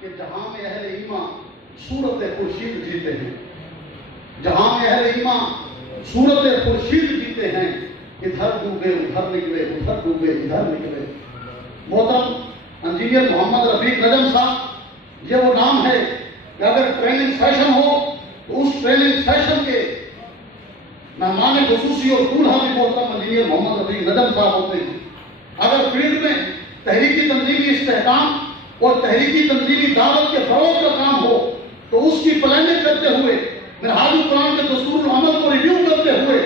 کہ جہاں میں اہل ایمان صورت خورشید جیتے ہیں، جہاں میں اہل ایمان صورت خورشید جیتے ہیں، ادھر ڈوبے ادھر نکلے، ادھر ڈوبے ادھر نکلے۔ محترم انجینئر محمد رفیق نجم صاحب، یہ وہ نام ہے کہ اگر ٹریننگ سیشن ہو تو اس ٹریننگ سیشن کے مہمان خصوصی اور دولہا بھی محترم انجینئر محمد رفیق نجم صاحب ہوتے ہیں۔ اگر فیلڈ میں تحریکی تنظیمی استحکام اور تحریکی تنظیمی دعوت کے فروغ کا کام ہو تو اس کی پلاننگ کرتے ہوئے، منہاج القرآن کے دستور العمل کو ریویو کرتے ہوئے،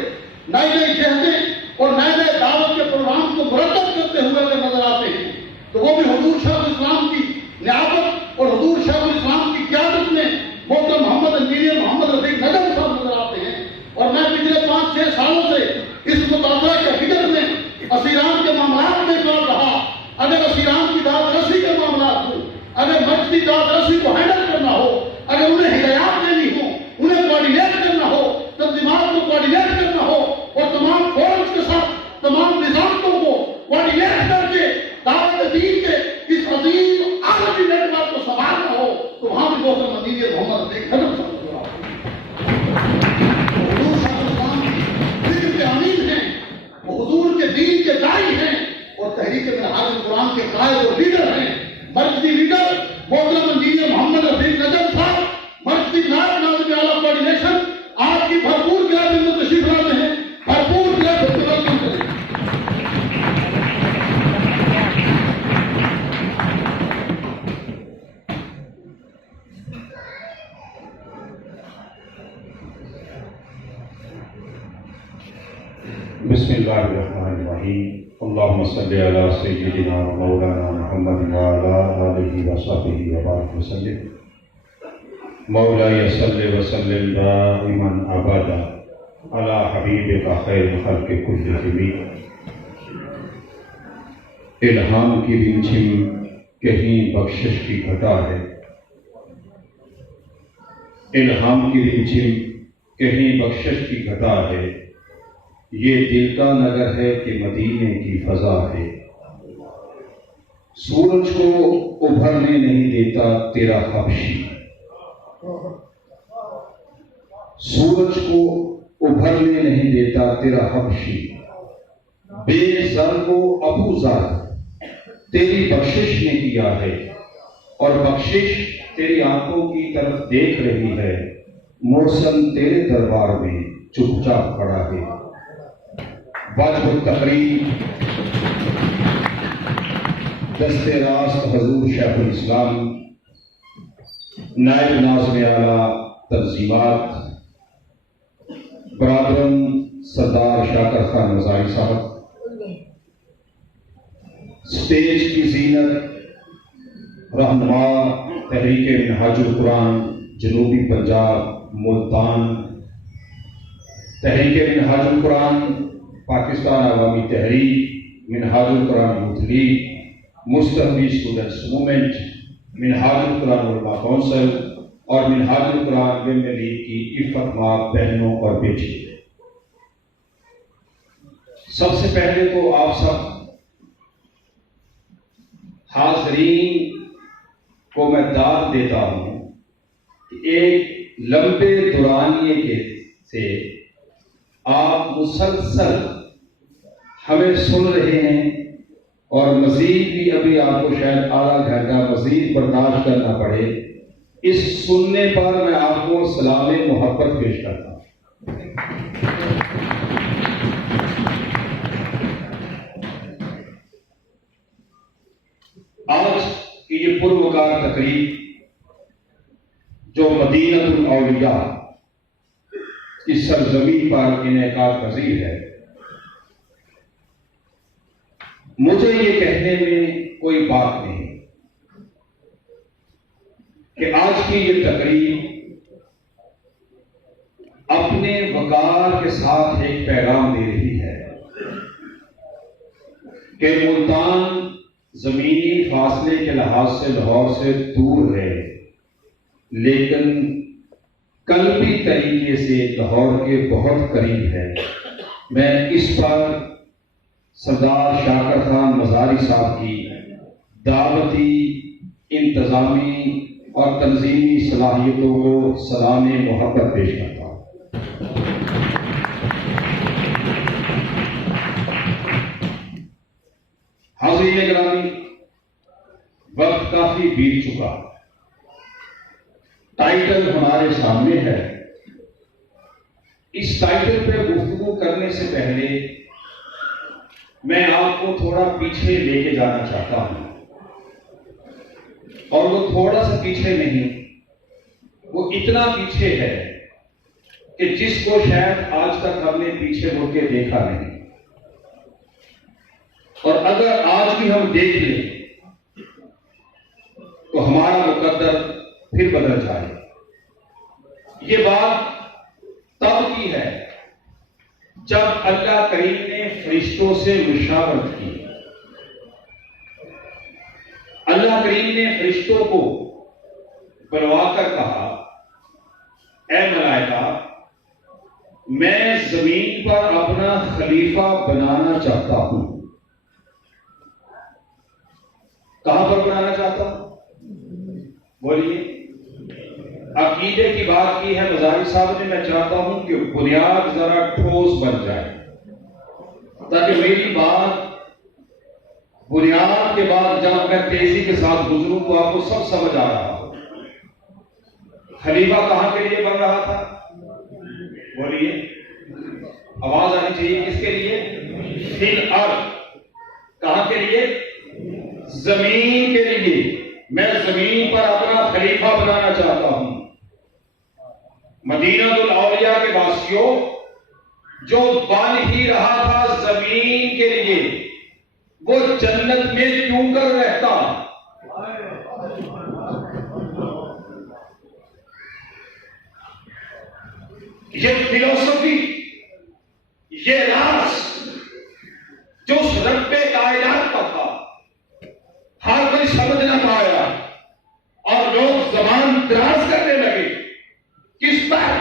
نئی نئی جہدیں اور نئے نئے دعوت کے پروگرام کو مرتب کرتے ہوئے اگر نظر آتے ہیں تو وہ بھی حضور شیخ الاسلام کی نیابت اور حضور شیخ الاسلام کی قیادت میں محترم محمد انجینئر محمد رفیق نجم صاحب نظر آتے ہیں۔ اور میں پچھلے 5-6 سالوں سے اس مطالعہ کے فکر میں اسیران کے معاملات میں کر رہا۔ اگر اسیران کی داد رسی کے معاملات ہوں، اگر مرکزی داد رسی کو ہینڈل کرنا ہو، اگر انہیں ہدایات دینی ہو، انہیں کوارڈینیٹ کرنا ہو، تنظیمات کو کوارڈینیٹ کرنا ہو اور تمام فورمز کے ساتھ تمام نظامتوں کو کوارڈینیٹ کر کے دعوت دین کے اس عظیم عالمی نیٹ ورک کو سنبھالنا ہو تو وہاں بھی محترم انجینئر محمد رفیق نجم صاحب حضور کے دین کے داعی ہیں اور تحریک منہاج القرآن کے قائد اور لیڈر ہیں۔ مرکزی لیڈر محترم انجینئر محمد رفیق نجم صاحب، مرکزی نائب ناظم اعلیٰ کوارڈینیشن، آپ کی بھرپور قیادت میں تشریف لاتے ہیں، بھرپور قیادت میں ویلکم کریں۔ بسم اللہ الرحمن الرحیم۔ اللہم صلی علی سیدنا مولانا محمد وعلی آلہ وصحبہ وبارک وسلم۔ مولاي صلی وسلم دائما ابدا علی حبیبک خیر خلق کلہم۔ الہام کی رمجھم کہیں بخشش کی گھٹا ہے، الہام کی رمجھم کہیں بخشش کی گھٹا ہے، یہ دل کا نگر ہے کہ مدینے کی فضا ہے۔ سورج کو ابھرنے نہیں دیتا تیرا حبشی، سورج کو ابھرنے نہیں دیتا تیرا حبشی، بے زر کو ابو زر تیری بخشش نے کیا ہے، اور بخشش تیری آنکھوں کی طرف دیکھ رہی ہے، محسن تیرے دربار میں چپ چاپ کھڑا ہے۔ وجہ التقریب دست راست حضور شیخ الاسلام، نائب ناظم اعلیٰ تنظیمات برادرم سردار شاکر خان مزاری صاحب، سٹیج کی زینت رہنما تحریک منہاج القرآن جنوبی پنجاب ملتان، تحریک منہاج القرآن پاکستان عوامی تحریک، منہاج القرآن یوتھ لیگ، مستقبی اسٹوڈنٹس موومنٹ، منہاج القرآن علماء کونسل اور منہاج القرآن ویمن لیگ کی عفت ماں بہنوں اور بیٹیوں، سب سے پہلے تو آپ سب حاضرین کو میں داد دیتا ہوں کہ ایک لمبے دورانیے کے سے آپ مسلسل ہمیں سن رہے ہیں، اور مزید بھی ابھی آپ کو شاید آدھا گھنٹہ مزید برداشت کرنا پڑے۔ اس سننے پر میں آپ کو سلام محبت پیش کرتا ہوں۔ آج کی یہ پروقار تقریب جو مدینہ الاولیاء کی سرزمین پر انعقاد پذیر ہے، مجھے یہ کہنے میں کوئی بات نہیں کہ آج کی یہ تقریب اپنے وقار کے ساتھ ایک پیغام دے رہی ہے کہ ملتان زمینی فاصلے کے لحاظ سے لاہور سے دور ہے، لیکن قلبی طریقے سے لاہور کے بہت قریب ہے۔ میں اس پر سردار شاکر خان مزاری صاحب کی دعوتی انتظامی اور تنظیمی صلاحیتوں کو سلام محبت پیش کرتا ہوں۔ حاضرین گرامی، وقت کافی بیت چکا، ٹائٹل ہمارے سامنے ہے۔ اس ٹائٹل پہ گفتگو کرنے سے پہلے میں آپ کو تھوڑا پیچھے لے کے جانا چاہتا ہوں، اور وہ تھوڑا سا پیچھے نہیں، وہ اتنا پیچھے ہے کہ جس کو شاید آج تک ہم نے پیچھے مڑ کے دیکھا نہیں، اور اگر آج بھی ہم دیکھ لیں تو ہمارا مقدر پھر بدل جائے۔ یہ بات تب کی ہے جب اللہ کریم نے فرشتوں سے مشاورت کی۔ اللہ کریم نے فرشتوں کو بلوا کر کہا، اے ملائکہ، میں زمین پر اپنا خلیفہ بنانا چاہتا ہوں۔ کہاں پر بنانا چاہتا ہوں؟ بولیے۔ عقیدے کی بات کی ہے مزاری صاحب نے، میں چاہتا ہوں کہ بنیاد ذرا ٹھوس بن جائے تاکہ میری بات بنیاد کے بعد جب میں تیزی کے ساتھ گزروں تو آپ کو سب سمجھ آ رہا ہو۔ خلیفہ کہاں کے لیے بن رہا تھا؟ بولیے، آواز آنی چاہیے۔ کس کے لیے؟ فی الارض۔ کہاں کے لیے؟ زمین کے لیے۔ میں زمین پر اپنا خلیفہ بنانا چاہتا ہوں۔ مدینہ الاولیاء کے واسیوں، جو بن ہی رہا تھا زمین کے لیے، وہ جنت میں کیوں کر رہتا؟ یہ فلسفی، یہ راز جو اس رب کائنات پر تھا، ہر کوئی سمجھ نہ پایا، اور لوگ زبان دراز کرنے لگے کس پر؟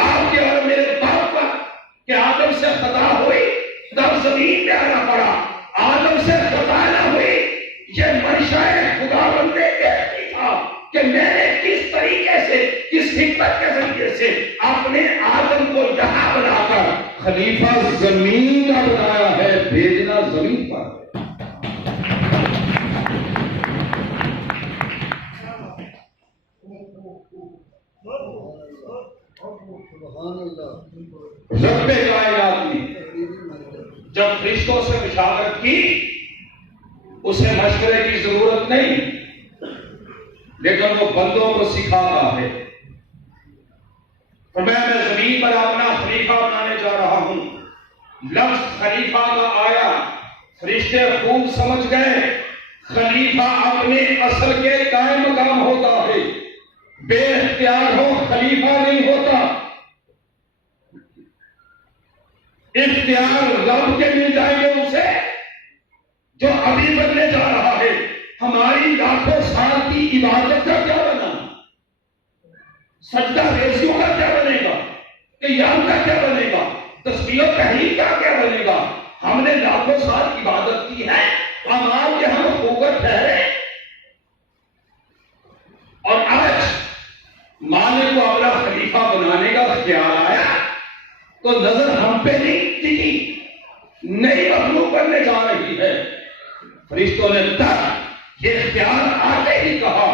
آپ کے اور میرے باپ پر، کہ آدم سے خطا ہوئی تب زمین پہ آنا پڑا، آدم سے خطا نہ ہوئی۔ یہ منشا خدا بندے کہتی تھا کہ میں نے کس طریقے سے، کس حکمت کے ذریعے سے اپنے آدم کو یہاں بنا کر خلیفہ زمین کا بنایا ہے، بھیجنا زمین پر۔ رب کائنات نے جب فرشتوں سے مشاورت کی، اسے مشورے کی ضرورت نہیں، لیکن وہ بندوں کو سکھاتا ہے۔ فرمایا میں زمین پر اپنا خلیفہ بنانے جا رہا ہوں۔ لفظ خلیفہ کا آیا، فرشتے خوب سمجھ گئے، خلیفہ اپنے اصل کے قائم مقام ہوتا ہے، بے اختیار ہو خلیفہ نہیں ہوتا۔ اختیار رب کے مل جائیں گے اسے، جو ابھی بننے جا رہا ہے۔ ہماری لاکھوں سال کی عبادت کا کیا بنا؟ سجدہ ریزیوں کا کیا بنے گا؟ قیام کا کیا بنے گا؟ تسبیح و تحلیل کا کیا بنے گا؟ ہم نے لاکھوں سال عبادت کی ہے، اعمال کے ہم خوبت ٹھہرے، اور آج مالک کو اپنا خلیفہ بنانے کا خیال آیا تو نظر ہم پہ نہیں ٹکی، نئی مخلوق بننے جا رہی ہے۔ فرشتوں نے تب یہ خیال آتے ہی کہا،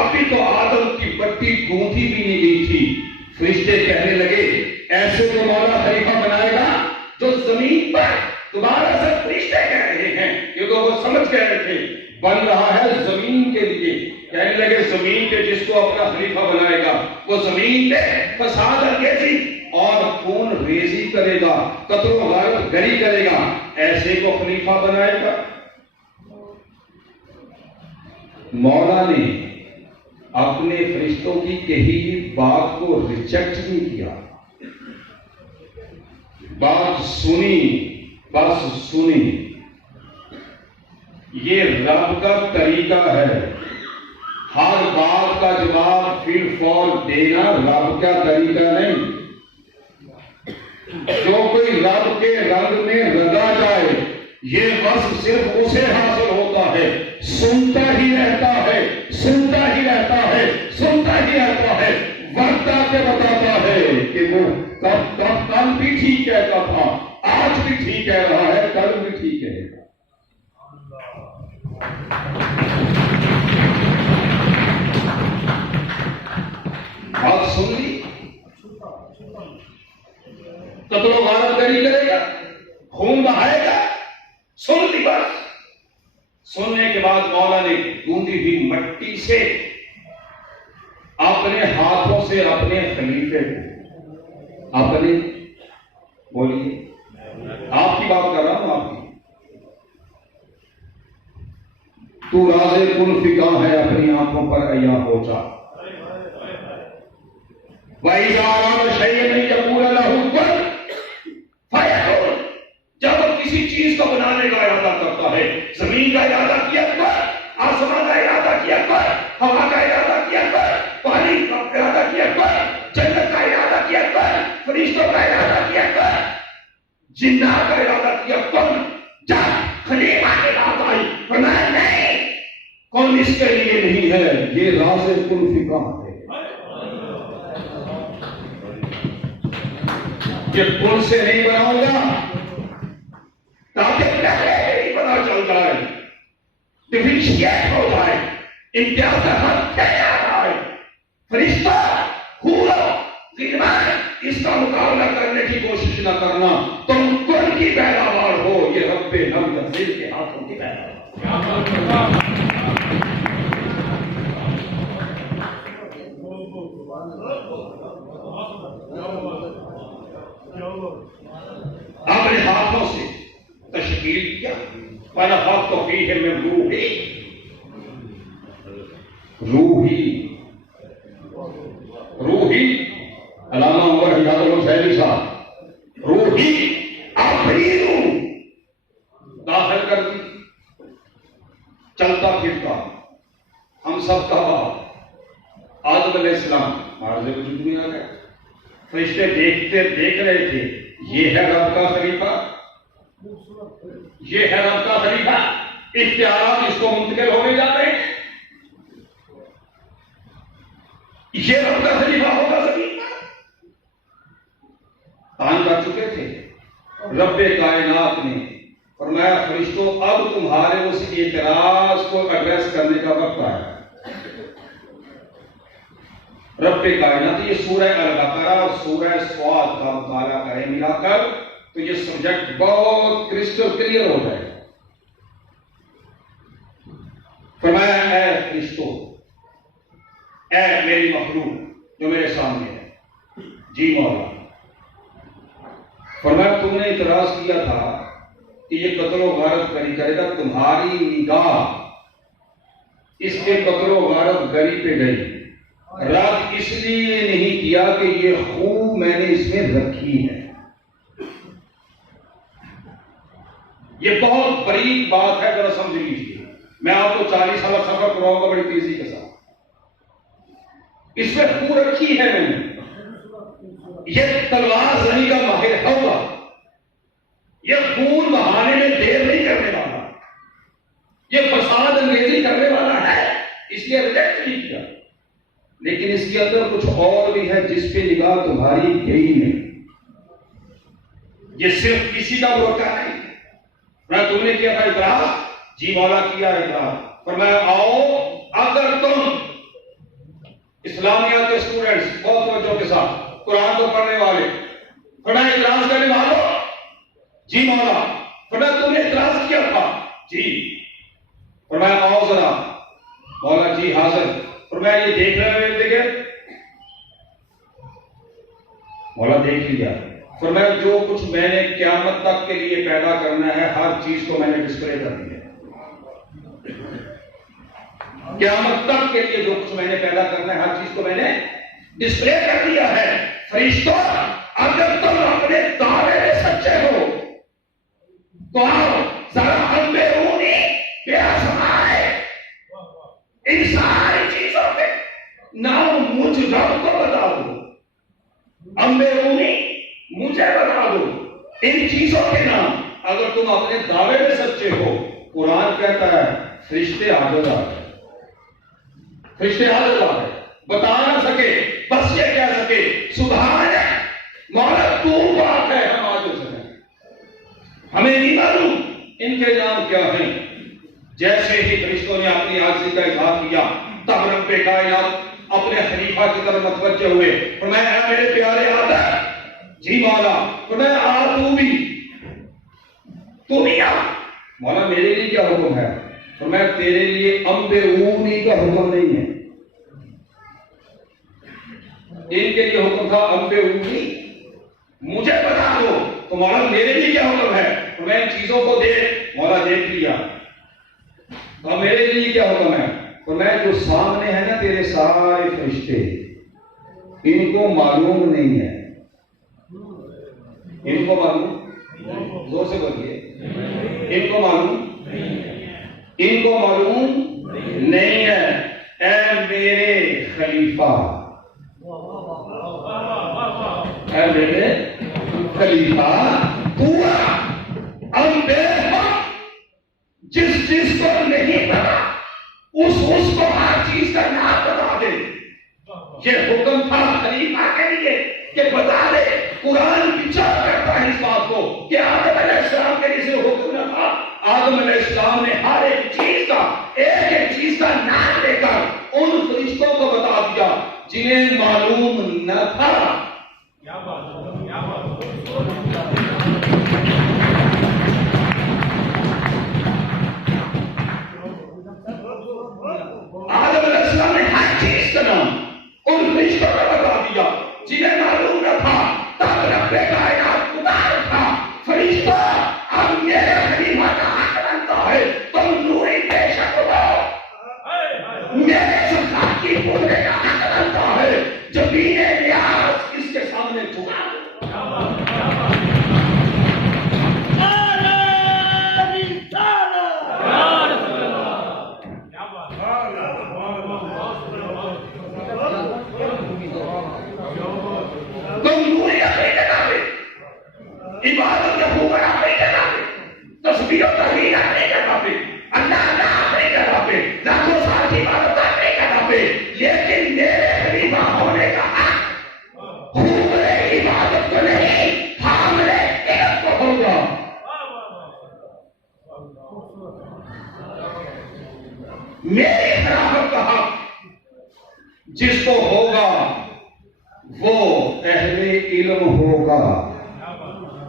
ابھی تو آدم کی پٹی گونتھی بھی نہیں گئی تھی۔ فرشتے کہنے لگے، ایسے تو مولا خلیفہ بنائے گا جو زمین پر، دوبارہ سے فرشتے کہہ رہے ہیں، یہ تو وہ سمجھ گئے تھے بن رہا ہے زمین کے لیے۔ کہنے لگے زمین پہ جس کو اپنا خلیفہ بنائے گا وہ زمین پہ فساد انگیزی اور خون ریزی کرے گا، قتل و غارت گری کرے گا، ایسے کو خلیفہ بنائے گا۔ مولا نے اپنے فرشتوں کی کہی بات کو ریجیکٹ نہیں کیا، بات سنی، بس سنی۔ یہ رب کا طریقہ ہے، ہر بات کا جواب پھر فور دینا رب کا طریقہ نہیں۔ جو کوئی رب کے رنگ میں رنگا جائے، یہ وصف صرف اسے حاصل ہوتا ہے۔ سنتا ہی رہتا ہے، سنتا ہی رہتا ہے، سنتا ہی رہتا ہے، وقت آ کے بتاتا ہے کہ وہ کل بھی ٹھیک کہتا تھا، آج بھی ٹھیک کہہ رہا ہے، کل بھی ٹھیک کہے گا۔ بات سن لی؟ قتل و غارت گری کرے گا، خون بہائے گا، سن لی بات۔ سننے کے بعد مولا نے گوندی ہوئی مٹی سے اپنے ہاتھوں سے اپنے خلیفے کو، اپنے، بولیے، آپ کی بات کر رہا ہوں، آپ کی، تو راز کل فکا ہے اپنی آنکھوں پر عیاں ہو جا، وَإِذَا أَرَادَ شَيْئًا أَن يَقُولَ لَهُ كُن فَيَكُونُ۔ جب وہ کسی چیز کو بنانے کا ارادہ کرتا ہے، زمین کا ارادہ کیا کر، آسمان کا ارادہ کیا کر، ہوا کا ارادہ کیا کر، پانی کا ارادہ کیا کر، جنت کا ارادہ کیا کر، فرشتوں کا ارادہ کیا کر، جنات کا ارادہ کیا کر، جب خلیفہ کی بات آئی فرمایا نہیں، کون اس کے لیے نہیں ہے، یہ راز کل فکا ہے، یہ کل سے نہیں بناؤں گا تاکہ پہلے ہی پتا چل جائے، ڈفرینشیٹ ہو جائے، امتیاز کا حق کیا جائے، فرشتہ حور غلمان اس کا مقابلہ کرنے کی کوشش نہ کرنا، تم کل کی پیداوار ہو، یہ رب نم تنزیل کے ہاتھوں کی پیداوار۔ اپنے ہاتھوں سے تشکیل کیا، فَنَفَخْتُ فِيهِ مِن رُوحِي، روحی علامہ عمر حجاز الحسینی صاحب، روحی اپنی روح داخل کر دی، چلتا پھرتا ہم سب کا باپ آدم علیہ السلام معرض وجود میں آ گئے، فرشتے دیکھ رہے تھے، یہ ہے رب کا خلیفہ، یہ ہے رب کا خلیفہ، اختیارات اس کو منتقل ہونے جاتے ہیں، یہ رب کا خلیفہ ہوگا زمین پر، تان کر چکے تھے۔ رب کائنات نے فرمایا فرشتوں اب تمہارے اس اعتراض کو ایڈریس کرنے کا وقت آیا۔ رب کائنات، یہ سورہ البقرہ اور سورہ صاد کا مطالعہ کریں ملا کر تو یہ سبجیکٹ بہت کرسٹل کلیئر ہو جائے گا۔ فرمایا اے فرشتوں، اے میری مخلوق جو میرے سامنے ہے، جی مولا، فرمایا تم نے اعتراض کیا تھا کہ یہ قتل و غارت گری کرے گا، تمہاری نگاہ اس کے قتل و غارت گری پہ گئی، رد اس لیے نہیں کیا کہ یہ خوب میں نے اس میں رکھی ہے۔ یہ بہت بڑی بات ہے، ذرا سمجھ لیجیے، میں آپ کو 40 سالہ سفر کراؤں گا بڑی تیزی کے ساتھ۔ اس میں خوب رکھی ہے میں نے، یہ تلوار زنی کا ماہر ہوگا، یہ خون بہانے میں دیر نہیں کرنے والا، یہ فساد انگیزی کرنے والا ہے، اس لیے ریجیکٹ نہیں کیا، لیکن اس کے اندر کچھ اور بھی ہے جس پہ نگاہ تمہاری گئی نہیں، یہ صرف کسی کا موقع نہیں۔ میں تم نے کیا تھا اعتراض، جی مولا کیا اعتراض، فرمایا آؤ اگر تم اسلامیات کے اسٹوڈنٹس بہت توجہ کے ساتھ قرآن کو پڑھنے والے، فرمایا اعتراض کرنے والوں، جی مولا، فرمایا تم نے اعتراض کیا تھا، جی، فرمایا آؤ ذرا، مولا جی حاضر، فرمایا یہ دیکھ رہے ہیں دیکھے، مولا دیکھ لیا، فرمایا جو کچھ میں نے قیامت تک کے لیے پیدا کرنا ہے ہر چیز کو میں نے ڈسپلے کر دیا، قیامت تک کے لیے جو کچھ میں نے پیدا کرنا ہے ہر چیز کو میں نے ڈسپلے کر دیا ہے۔ فرشتوں اگر تم اپنے دعوے میں سچے ہو تو آؤ ذرا ہم بے رونی بے آسمائے ان ساری چیزوں کے نام مجھ رب کو بتا دو، ہم بے رونی مجھے بتا دو ان چیزوں کے نام، اگر تم اپنے دعوے میں سچے ہو۔ قرآن کہتا ہے فرشتے حاضر آ گئے، فرشتے حاضر آ گئے، بتا نہ سکے، بس یہ کہہ سکے سبحان مولا تو بات ہے، ہم آج ہو سکیں، ہمیں نہیں معلوم ان کے نام کیا ہیں۔ جیسے ہی فرشتوں نے اپنی عاجزی کا اظہار کیا، تب رب کائنات اپنے خلیفہ کی طرف متوجہ ہوئے، فرمایا اے میرے پیارے آدم، جی مولا، فرمایا آ تو بھی آ۔ مولا میرے لیے کیا حکم ہے؟ فرمایا تیرے لیے امب اونی کا حکم نہیں ہے، ان کے لیے حکم تھا امب اونی، مجھے بتا دو تو مولا میرے لیے کیا حکم ہے؟ فرمایا ان چیزوں کو دیکھ، مولا دیکھ لیا، اور میرے لیے کیا حکم ہے؟ فرمایا جو سامنے ہے نا تیرے سارے فرشتے، ان کو معلوم نہیں ہے، ان کو معلوم، زور سے بولیے، ان کو معلوم، ان کو معلوم نہیں ہے۔ اے میرے خلیفہ، اے میرے خلیفہ، تو اب بے جس کو نہیں پتا اس کو ہر چیز کا نام بتا دے۔ یہ حکم تھا خلیفہ کے لیے کہ بتا دے، قرآن بچار کرتا ہے اس بات کو کہ آدم علیہ السلام کے لیے حکم نہ تھا، آدم علیہ السلام نے ہر ایک چیز کا، ایک ایک چیز کا نام لے کر ان فرشتوں کو بتا دیا جنہیں معلوم نہ تھا۔ آدم علیہ السلام نے ہر چیز کا نام ان فرشتوں کو بتا دیا جنہیں معلوم نہ تھا۔ تب رب کائنات اتار تھا، فرشتہ اب میرے خلیفہ کا حق بنتا ہے تم نوری بے شک ہو، میرے سرکار کی بولنے کا حق بنتا ہے، زمین نیاز اس کے سامنے جھکا دو۔ عبادت کا خوبر اپنی جگہ پہ، تصویر و تحریر اپنی جگہ پہ، اللہ اللہ اپنی جگہ پہ، لاکھوں سال کی عبادت اپنی جگہ پہ، لیکن میرے خلیفہ ہونے کا حق خوبر عبادت کو نہیں، حامل علم کو ہوگا۔ میری خلافت کا حق جس کو ہوگا وہ اہل علم ہوگا،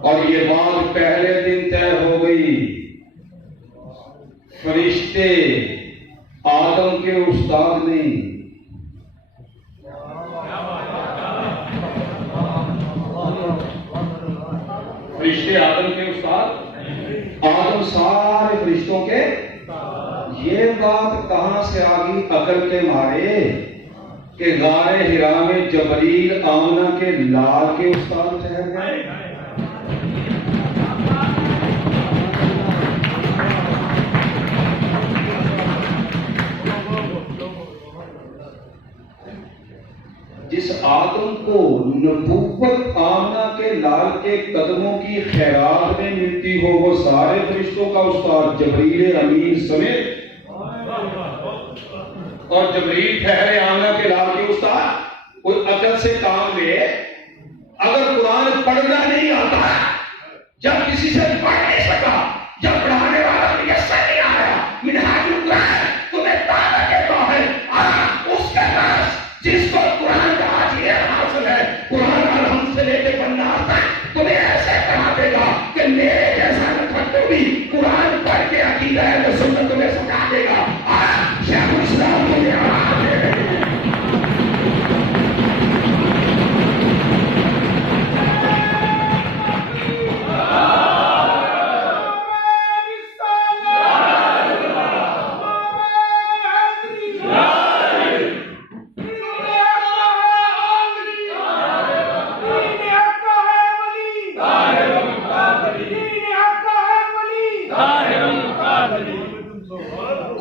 اور یہ بات پہلے دن طے ہو گئی۔ فرشتے آدم کے استاد نہیں، فرشتے آدم کے استاد، آدم سارے فرشتوں کے۔ یہ بات کہاں سے آ گئی عقل کے مارے کہ غار حرا میں جبریل آمنہ کے لال کے استاد ٹھہر گئے۔ جس آدم کو نبوت آمنہ کے لال کے قدموں کی خیرات میں ملتی ہو وہ سارے فرشتوں کا استاد جبریل امین سمیت، اور جبریل ٹھہرے آمنہ کے لال کے استاد۔ کوئی عقل سے کام لے، اگر قرآن پڑھنا نہیں آتا، جب کسی سے پڑھ نہیں سکا، جب پڑھانے والا میسر نہیں آیا، منہاج القرآن تمہیں تعالیٰ کہتا ہے اس کے پاس جس کو قرآن کا حاصل حاصل ہے، قرآن الحمد سے لے کے بننا تک تمہیں ایسے کہا دے گا کہ میرے جیسا نکھٹو بھی قرآن پڑھ کے عقیدہ اہل سنت تمہیں سکھا دے گا۔ شیخ الاسلام تمہیں آواز دے رہے ہیں۔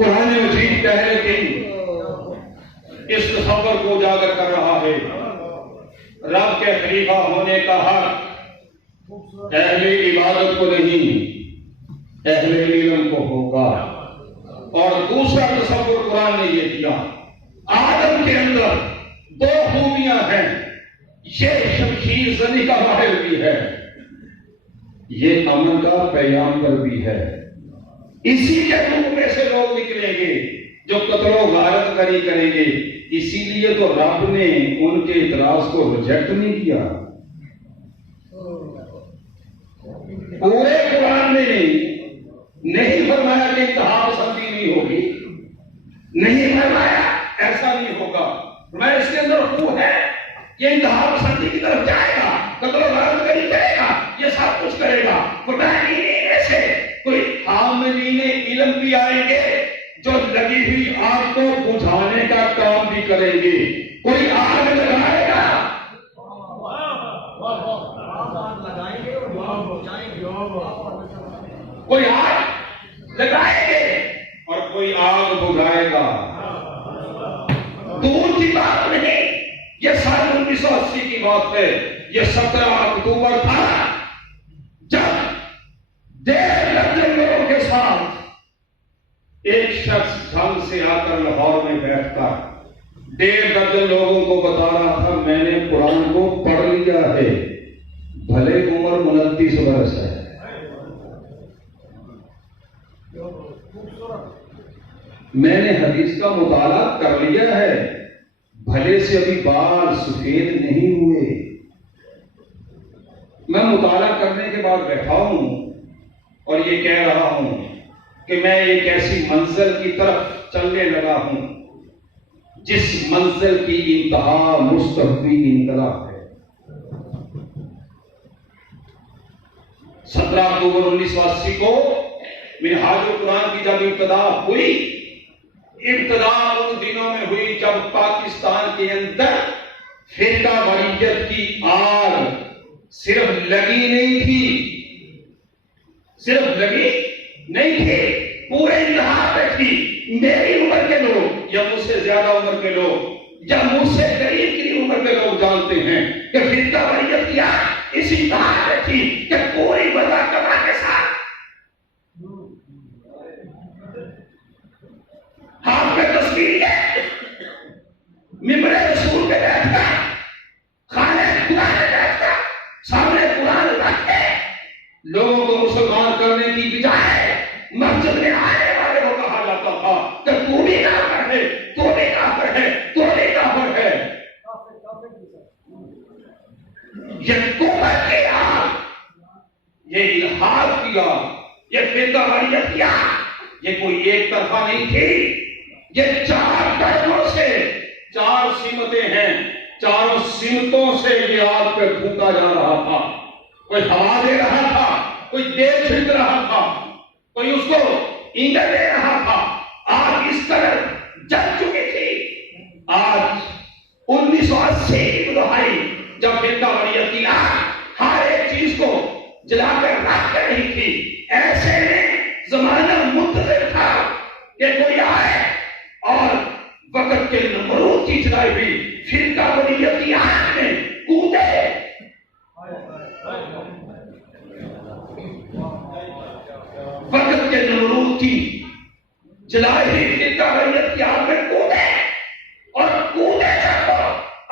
قرآن مجید پہلے دن اس تصور کو اجاگر کر رہا ہے، رب کے خلیفہ ہونے کا حق اہل عبادت کو نہیں، اہل علم کو ہوگا۔ اور دوسرا تصور قرآن نے یہ دیا، آدم کے اندر دو خوبیاں ہیں، یہ شمشیر زنی کا ماہر بھی ہے، یہ امن کا پیغامبر بھی ہے۔ اسی کے روپ میں سے لوگ نکلیں گے جو قتل و غارت کری کریں گے۔ اسی لیے تو رب نے ان کے اعتراض کو ریجیکٹ نہیں کیا۔ پورے قرآن میں نہیں فرمایا کہ انتہا پسندی نہیں ہوگی، نہیں فرمایا ایسا نہیں ہوگا، فرمایا اس کے اندر خوب ہے، یہ انتہا پسندی کی طرف جائے گا، قتل و غارت کری کرے گا، یہ سب کچھ کرے گا۔ فرمایا میں سے کوئی حاملین علم بھی آئیں گے جو لگی ہوئی آگ کو بجھانے کا کام بھی کریں گے۔ کوئی آگ لگائے گا، کوئی آگ لگائے گے اور کوئی آگ بجھائے گا۔ دور کی بات نہیں، یہ سال 1980 کی بات ہے، یہ 17 اکتوبر تھا جب 1.5 درجن لوگوں کے ساتھ ایک شخص جنگ سے آ کر لاہور میں بیٹھ کر 1.5 درجن لوگوں کو بتا رہا تھا میں نے قرآن کو پڑھ لیا ہے، بھلے عمر 29 برس ہے، میں نے حدیث کا مطالعہ کر لیا ہے، بھلے سے ابھی بال سفید نہیں ہوئے۔ میں مطالعہ کرنے کے بعد بیٹھا ہوں اور یہ کہہ رہا ہوں کہ میں ایک ایسی منزل کی طرف چلنے لگا ہوں جس منزل کی انتہا مستحبی انقلاب ہے۔ 17 اکتوبر 1980 کو منہاج القرآن کی جب ابتدا ہوئی، ابتدا ان دنوں میں ہوئی جب پاکستان کے اندر فرقہ واریت کی آگ صرف لگی نہیں تھی، صرف لگی نہیں تھی، پورے انتہا پہ تھی۔ میری عمر کے لوگ یا مجھ سے زیادہ عمر کے لوگ یا مجھ سے قریب کی عمر کے لوگ جانتے ہیں کہ فرقہ واریت کی آگ اس انتہا پہ تھی کہ پوری وضع کما کے ساتھ ہاتھ میں تصویر ہے، ممبر رسول پہ بیٹھ کر، خانہ خدا میں بیٹھ کر، سامنے قرآن رکھ کے لوگوں کو مسلمان کرنے کی بجائے مسجد میں آنے والے کو کہا جاتا تھا کہ تو بھی کافر ہے، تو بھی کافر ہے، تو بھی کافر ہے۔ یہ کفر کی آگ، یہ الحاد کی آگ، یہ فرقہ واریت کی آگ، یہ کوئی ایک طرفہ نہیں تھی، یہ 4 طرفوں سے 4 سمتیں ہیں، چاروں سمتوں سے یہ آگ پہ پھونکا جا رہا تھا۔ کوئی ہوا دے رہا تھا، کوئی تیل چھڑک رہا تھا، کوئی اس کو ایندھن دے رہا تھا۔ آگ اس قدر جل چکی تھی۔ آج 1980 کی دہائی جب فرقہ واریت کی آگ ہر ایک چیز کو جلا کر رکھ کر رہی تھی، ایسے میں زمانہ منتظر تھا کہ کوئی آئے اور وقت کے نمرود کی چلائی ہوئی فرقہ واریت کی آگ میں کودے۔ وقت کے نمرود کی جلائی ہوئی فرقہ واریت کی آگ میں کودے اور کودے جب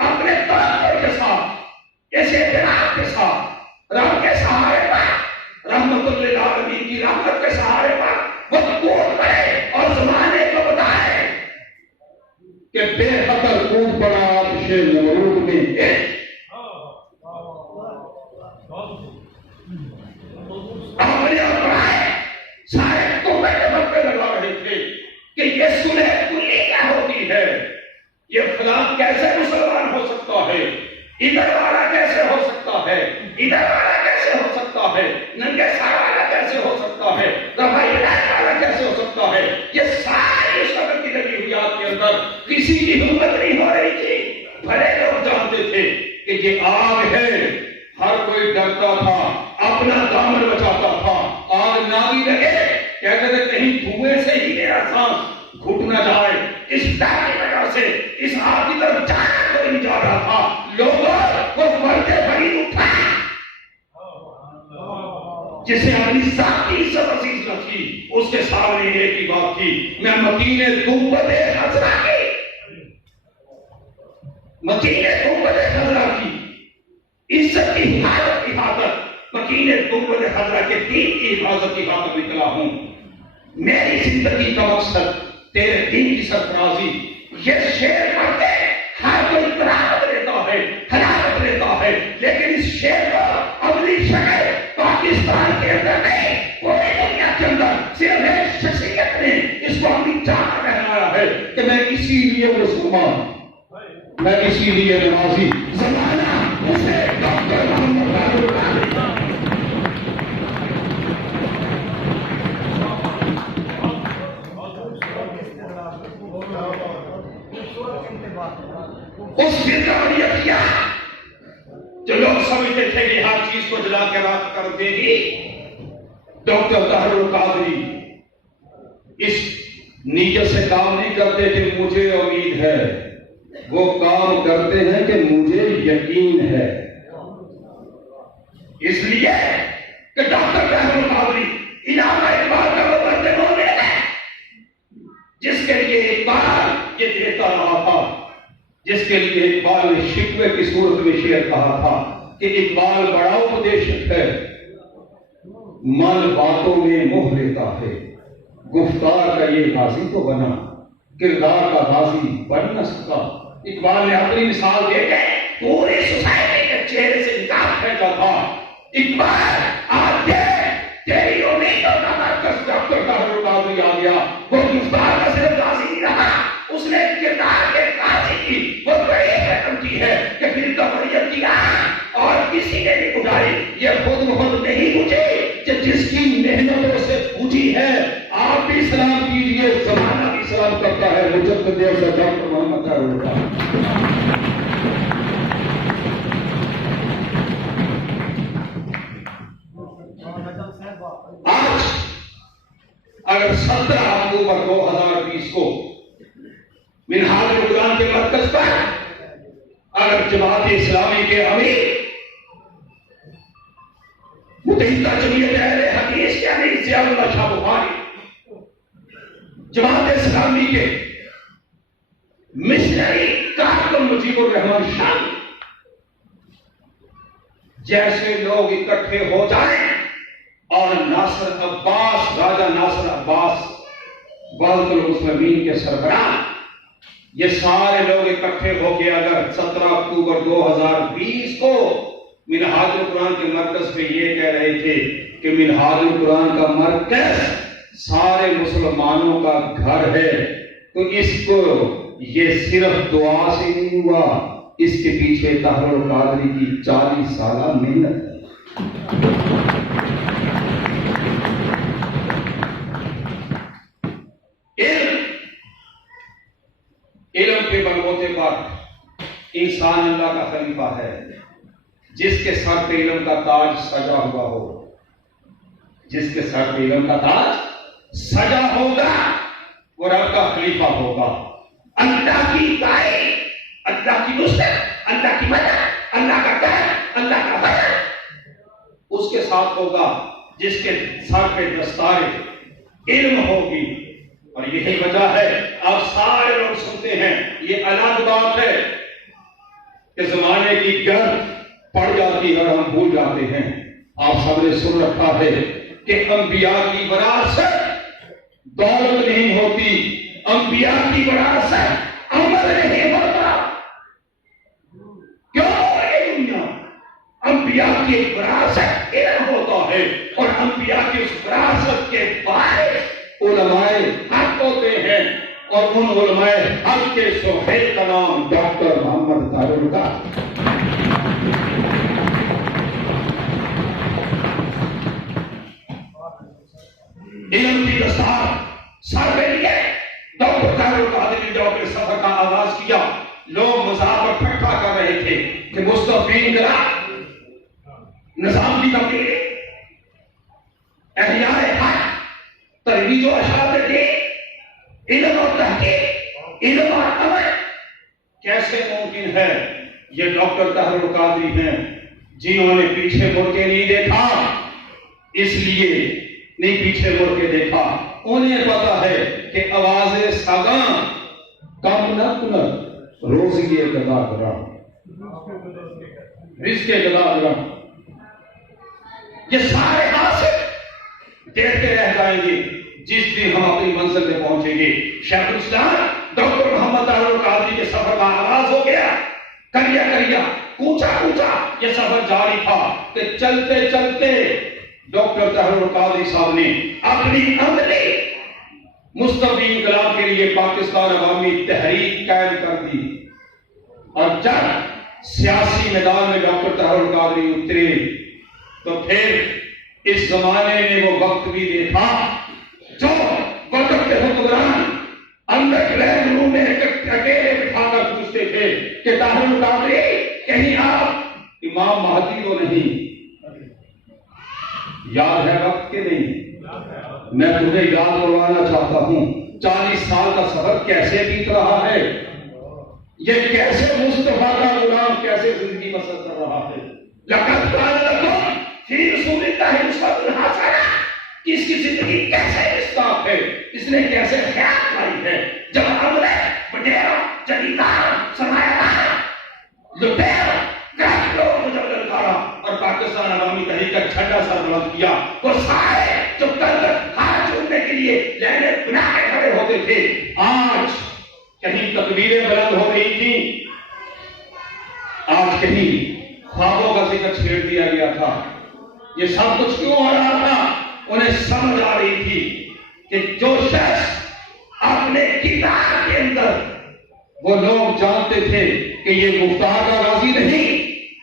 اپنے طاقت کے ساتھ، اس اعتراف کے ساتھ، رب کے سہارے پر، رحمت للعالمین کی رحمت کے سہارے پر وہ کود پڑے اور زمانے کو بتائے کہ بے خطر کود پڑا آتش نمرود میں۔ اپنے اپرائے سارے کومے کے بکے لگا رہے تھے کہ یہ سلح کلی کیا ہوتی ہے، یہ فلاں کیسے مسلمان ہو سکتا ہے، ادھر والا کیسے ہو سکتا ہے، ادھر والا کیسے ہو سکتا ہے، ننگے سار والا کیسے ہو سکتا ہے، رفائی والا کیسے ہو سکتا ہے۔ یہ ساری اس وقت کی تجربیات کے اندر کسی کی ہمت نہیں ہو رہی تھی۔ بھلے لوگ جانتے تھے کہ یہ آگ ہے، ہر کوئی ڈرتا تھا، اپنا دامن بچاتا تھا، آگ نہ بھی لگے کہتے تھے کہیں دھوئیں سے ہی میرا سانس گھٹ نہ جائے، اس ڈر کی وجہ سے اس آگ کی طرف جانا کوئی نہیں جا رہا تھا۔ لوگوں کو مرتے فرید اٹھا جسے اپنی ذاتی عزت عزیز نہ تھی، اس کے سامنے ایک ہی بات تھی میں مکین گنبد خضرا کی عزت کی حفاظت کی خاطر مکین گنبد خضرا کے دین کی حفاظت کی خاطر نکلا ہوں. میری زندگی کا مقصد تیرے دین کی سرفرازی. یہ شعر پڑھ کے ہر کوئی قرارت لیتا ہے، حلاوت لیتا ہے، لیکن اس شعر کو عملی شکل پاکستان کے اندر نہیں، پوری دنیا کے اندر صرف ایک شخصیت نے اس کو عملی جان پہنایا ہے کہ میں اسی لیے مسلمان، میں اسی لیے نمازی. زمانہ اسے ڈاکٹر محمد طاہر القادری اس فردوانیت کیا جو لوگ سمجھتے تھے کہ ہر چیز کو جلا کے راکھ کر دے گی. ڈاکٹر طاہر القادری اس نیت سے کام نہیں کرتے کہ مجھے امید ہے، وہ کام کرتے ہیں کہ مجھے یقین ہے. اس لیے کہ ڈاکٹر طاہر القادری علامہ اقبال کا وہ بندے مومن ہے جس کے لیے اقبال یہ دیتا رہا تھا، جس کے لیے اقبال نے شکوے کی صورت میں شعر کہا تھا کہ اقبال بڑا اپدیشک ہے، من باتوں میں موہ لیتا ہے، گفتار کا یہ غازی تو بنا، کردار کا غازی بن نہ سکا. اقبال نے اپنی مثال دے کے پوری سوسائٹی کے چہرے سے نکال پھینکا تھا. اقبال آج تیری امیدوں کا مرکز ڈاکٹر طاہر القادری آ گیا. وہ گفتار کا صرف غازی نہیں رہا، اس نے کردار کے غازی کی وہ بڑی رقم کی ہے کہ پھر تبریت کیا اور کسی نے بھی اٹھائی. یہ خود بخود نہیں پوچھی کہ جس کی محنتوں سے پوچھی ہے. آپ بھی سلام کیجیے، زمانہ بھی سلام کرتا ہے مجدد سے ڈاکٹر محمد طاہر القادری. آج اگر 17 اکتوبر 2020 کو منہاج القرآن کے مرکز پر اگر جماعت اسلامی کے امیر متحدہ جمعیت اہل حدیث کے امیر ضیاء اللہ شاہ بخاری، جماعت اسلامی کے مشنری کارکن مجیب الرحمان شاہ جیسے لوگ اکٹھے ہو جائیں اور ناصر عباس، راجہ ناصر عباس والد المسلمین کے سربراہ، یہ سارے لوگ اکٹھے ہو کے اگر 17 اکتوبر 2020 کو منہاج القرآن کے مرکز پہ یہ کہہ رہے تھے کہ منہاج القرآن کا مرکز سارے مسلمانوں کا گھر ہے، تو اس کو یہ صرف دعا سے نہیں ہوا، اس کے پیچھے طاہر القادری کی 40 سالہ محنت ہے. علم کے بلبوتے پر انسان اللہ کا خلیفہ ہے. جس کے سر پہ علم کا تاج سجا ہوا ہو، جس کے سر پہ علم کا تاج سجا ہوگا وہ رب کا خلیفہ ہوگا. اللہ کی تعریف، اللہ کی نصرت، اللہ کی مدد، اللہ کا کرم، اللہ کا فضل اس کے ساتھ ہوگا جس کے سر پہ دستار علم ہوگی. اور یہی وجہ ہے آپ سارے لوگ سنتے ہیں، یہ الگ بات ہے کہ زمانے کی گرد پڑ جاتی ہے اور ہم بھول جاتے ہیں. آپ سب نے سن رکھا ہے کہ انبیاء کی وراثت دولت نہیں ہوتی، انبیاء کی وراثت عمل نہیں ہوتا. کیوں یہ دنیا انبیاء کی وراثت علم ہوتا ہے اور انبیاء کی اس وراثت کے وارث علماء حق ہوتے ہیں، اور ان علماء حق کے سہیل کا نام ڈاکٹر محمد طاہر القادری. علم کی دستار سر پہ لیے ڈاکٹر طاہر القادری نے جب اپنے سفر کا آغاز کیا، لوگ مذاق اور ٹھٹھا کر رہے تھے کہ مستعفی انقلاب، نظام کی تبدیلی، احیاء حق، ترویج و اشاعت دین، علم اور تحقیق، علم اور عمل کیسے ممکن ہے؟ یہ ڈاکٹر طاہر القادری ہیں جنہوں نے پیچھے مڑ کے نہیں دیکھا، اس لیے نہیں پیچھے مڑ کے دیکھا. انہیں پتا ہے کہ آواز ساگاں کم نہ کنر روزی قضا کرا رزق قضا کرا. یہ سارے حاصل دیکھتے رہ جائیں گے جس دن ہم اپنی منزل میں پہنچیں گے. شیخ الاسلام ڈاکٹر محمد طاہر القادری کے سفر کا آغاز ہو گیا. کریا کریا کوچا کوچا یہ سفر جاری تھا کہ چلتے چلتے ڈاکٹر طاہر القادری صاحب نے اپنی عملی مستقبل انقلاب کے لیے پاکستان عوامی تحریک قائم کر دی. اور جب سیاسی میدان میں ڈاکٹر طاہر القادری اترے تو پھر اس زمانے نے وہ وقت بھی دیکھا جو وقت کے حکمران اندر گلیڈ روم میں اکیلے بٹھا کر پوچھتے تھے کہ طاہر القادری کہیں آپ امام مہدی تو نہیں؟ یاد ہے وقت کے نہیں؟ میں تمہیں یاد کروانا چاہتا ہوں 40 سال کا سفر کیسے بیت رہا ہے, یہ کیسے مصطفیٰ کا غلام کیسے زندگی بسر کر رہا ہے. لقد کان لکم فی رسول اللہ اسوۃ حسنہ, اس کی زندگی کیسے مصطفیٰ ہے, اس نے کیسے خیال لائی ہے. جب عملے وڈیرا جدیدار سرمایہ دار لٹیرا گرفتار کو جب للکارا اور پاکستان عوامی تحریک کا جھنڈا سر بلند کیا, وہ سارے جو کل ہاتھ جوڑنے کے لیے لہریں بنا کے کھڑے ہوتے تھے آج کہیں تکبیریں بلند ہو رہی تھی, آج کہیں خوابوں کا ذکر چھیڑ دیا گیا تھا. یہ سب کچھ کیوں ہو رہا تھا؟ انہیں سمجھ آ رہی تھی کہ جو شخص اپنے کردار کے اندر, وہ لوگ جانتے تھے کہ یہ مختار کا غازی نہیں,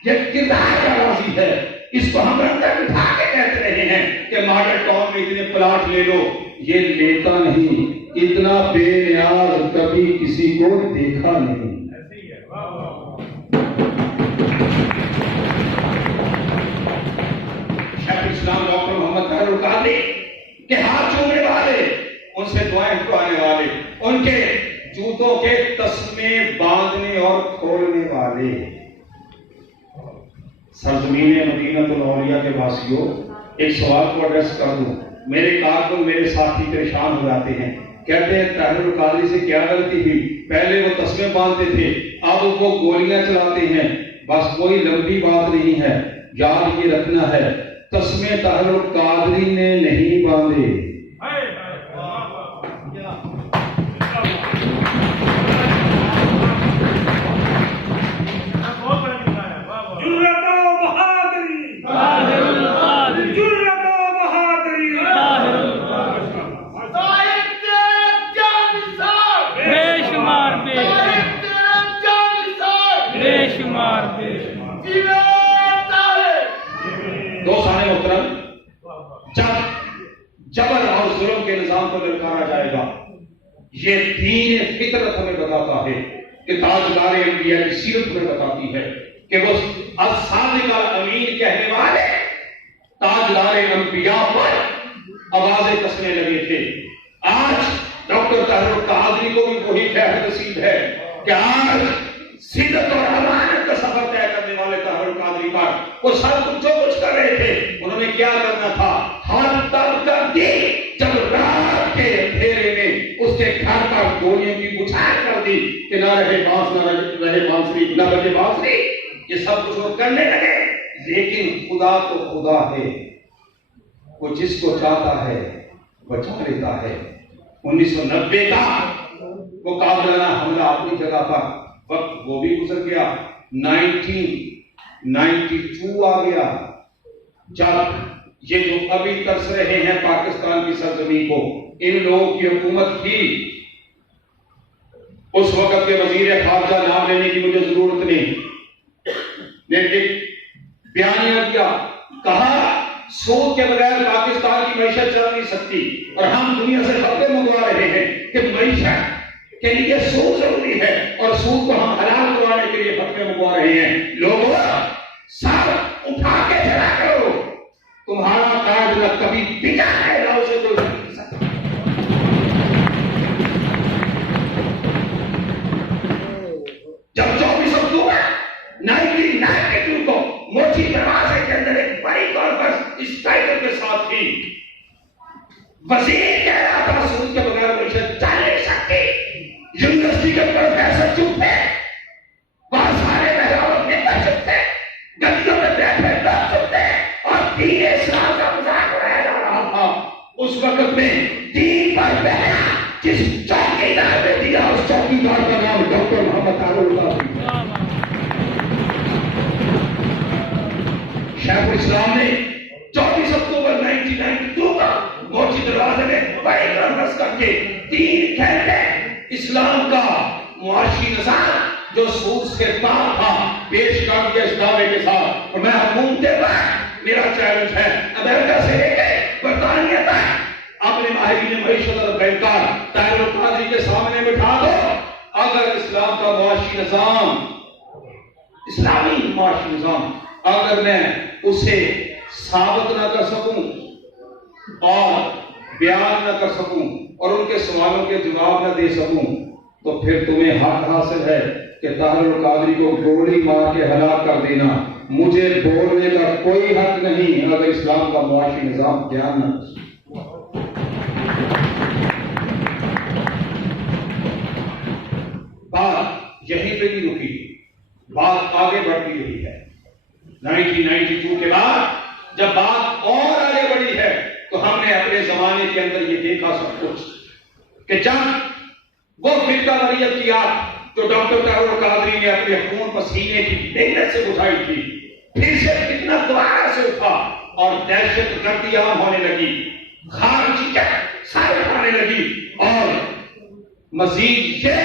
یہ کردار کا غازی ہے. اس کو ہم اندر بٹھا کے کہتے رہے ہیں کہ ماڈل ٹاؤن میں اتنے پلاٹ لے لو, یہ لیتا نہیں. اتنا بے نیاز کبھی کسی کو دیکھا نہیں. شیخ اسلام ڈاکٹر محمد طاہر القادری کے ہاتھ چومنے والے, ان سے دعائیں اٹھوانے والے, ان کے جوتوں کے تسمے باندھنے اور کھولنے والے. سرزمین مدینہ الاولیاء کے واسیوں, ایک سوال کو ایڈریس کر دوں. میرے کارکن میرے ساتھی پریشان ہو جاتے ہیں, کہتے ہیں طاہر القادری سے کیا غلطی ہوئی؟ پہلے وہ تسمے باندھتے تھے, اب وہ گولیاں چلاتے ہیں. بس کوئی لمبی بات نہیں ہے, یاد یہ رکھنا ہے تسمے طاہر القادری نے نہیں باندھے. جبر اور ظلم کے نظام کو للکارا جائے گا. یہ دین فطرت ہمیں بتاتا ہے کہ تاجدار انبیاء کی سیرت ہمیں بتاتی ہے کہ وہ الصادق الامین کہنے والے تاجدار انبیاء پر آوازیں کسنے لگے تھے. آج ڈاکٹر طاہر القادری کو بھی وہی خیر نصیب ہے کہ آج صدق اور امانت کا سفر طے کرنے والے طاہر القادری پر وہ سب کچھ جو کچھ کر رہے تھے, انہوں نے کیا کرنا تھا؟ ہاتھ تب کر دی جب رات کے اندھیرے میں اس کے گھر پر گولیوں کی بچھاڑ کر دی کہ نہ رہے بانس نہ رہے بانسری نہ بجے بانسری. یہ سب کچھ وہ کرنے لگے, لیکن خدا تو خدا ہے, وہ جس کو چاہتا ہے بچا لیتا ہے. 1990 کا وہ قابلانہ حملہ اپنی جگہ پر, وقت وہ بھی گزر گیا. 1992 آ گیا جب یہ جو ابھی ترس رہے ہیں پاکستان کی سرزمین کو, ان لوگوں کی حکومت تھی. اس وقت کے وزیر خارجہ نام لینے کی مجھے ضرورت نہیں, نے ایک بیانیہ دیا, کہا سود کے بغیر پاکستان کی معیشت چل نہیں سکتی, اور ہم دنیا سے خطے منگوا رہے ہیں کہ معیشت کے لیے سود ضروری ہے, اور سود کو ہم حلال کروانے کے لیے فتوے منگوا رہے ہیں. لوگوں سب اٹھا کے چلا کرو, تمہارا کارڈ نہ کبھی بکا ہے نہ اسے کوئی خرید سکتا. جب 24 اکتوبر 1992 کو موچی دروازے کے اندر ایک بڑی کانفرنس اس ٹائٹل کے ساتھ تھی, وزیر کہہ رہا تھا سود کے بغیر معیشت اس وقت میں دین پر پہرا جس چوکیدار نے دیا اس چوکیدار کا نام ڈاکٹر محمد طاہر القادری۔ شیخ الاسلام نے 24 اکتوبر 1992 کا موچی دروازے میں بڑے رنس کر کے دین کہتے اسلام کا معاشی نظام جو سود سے پاک تھا پیش کر دیا اس دعوے کے ساتھ۔ اور میں حکومتیں پر میرا چیلنج ہے، امریکہ سے لے کے برطانیہ تک اپنے ماہرین معیشت اور بینکار طاہر القادری کے سامنے بٹھا دو، اگر اسلام کا معاشی نظام، اسلامی معاشی نظام اگر میں اسے ثابت نہ کر سکوں اور بیان نہ کر سکوں اور ان کے سوالوں کے جواب نہ دے سکوں تو پھر تمہیں حق حاصل ہے کہ طاہر القادری کو گولی مار کے ہلاک کر دینا۔ مجھے بولنے کا کوئی حق نہیں اگر اسلام کا معاشی نظام بیان نہ کر سکوں۔ بات یہیں پہ نہیں رکی، بات آگے بڑھتی رہی ہے۔ 1992 کے بعد جب بات اور آگے بڑھی ہے تو ہم نے اپنے زمانے کے اندر یہ دیکھا سب کچھ کہ جب وہ فرقہ واریت جو ڈاکٹر طاہر القادری نے اپنے خون پسینے کی محنت سے اٹھائی تھی، پھر سے فتنہ دوبارہ سے اٹھا اور دہشت گردی عام ہونے لگی، خارجی سارے آنے لگی، اور مزید یہ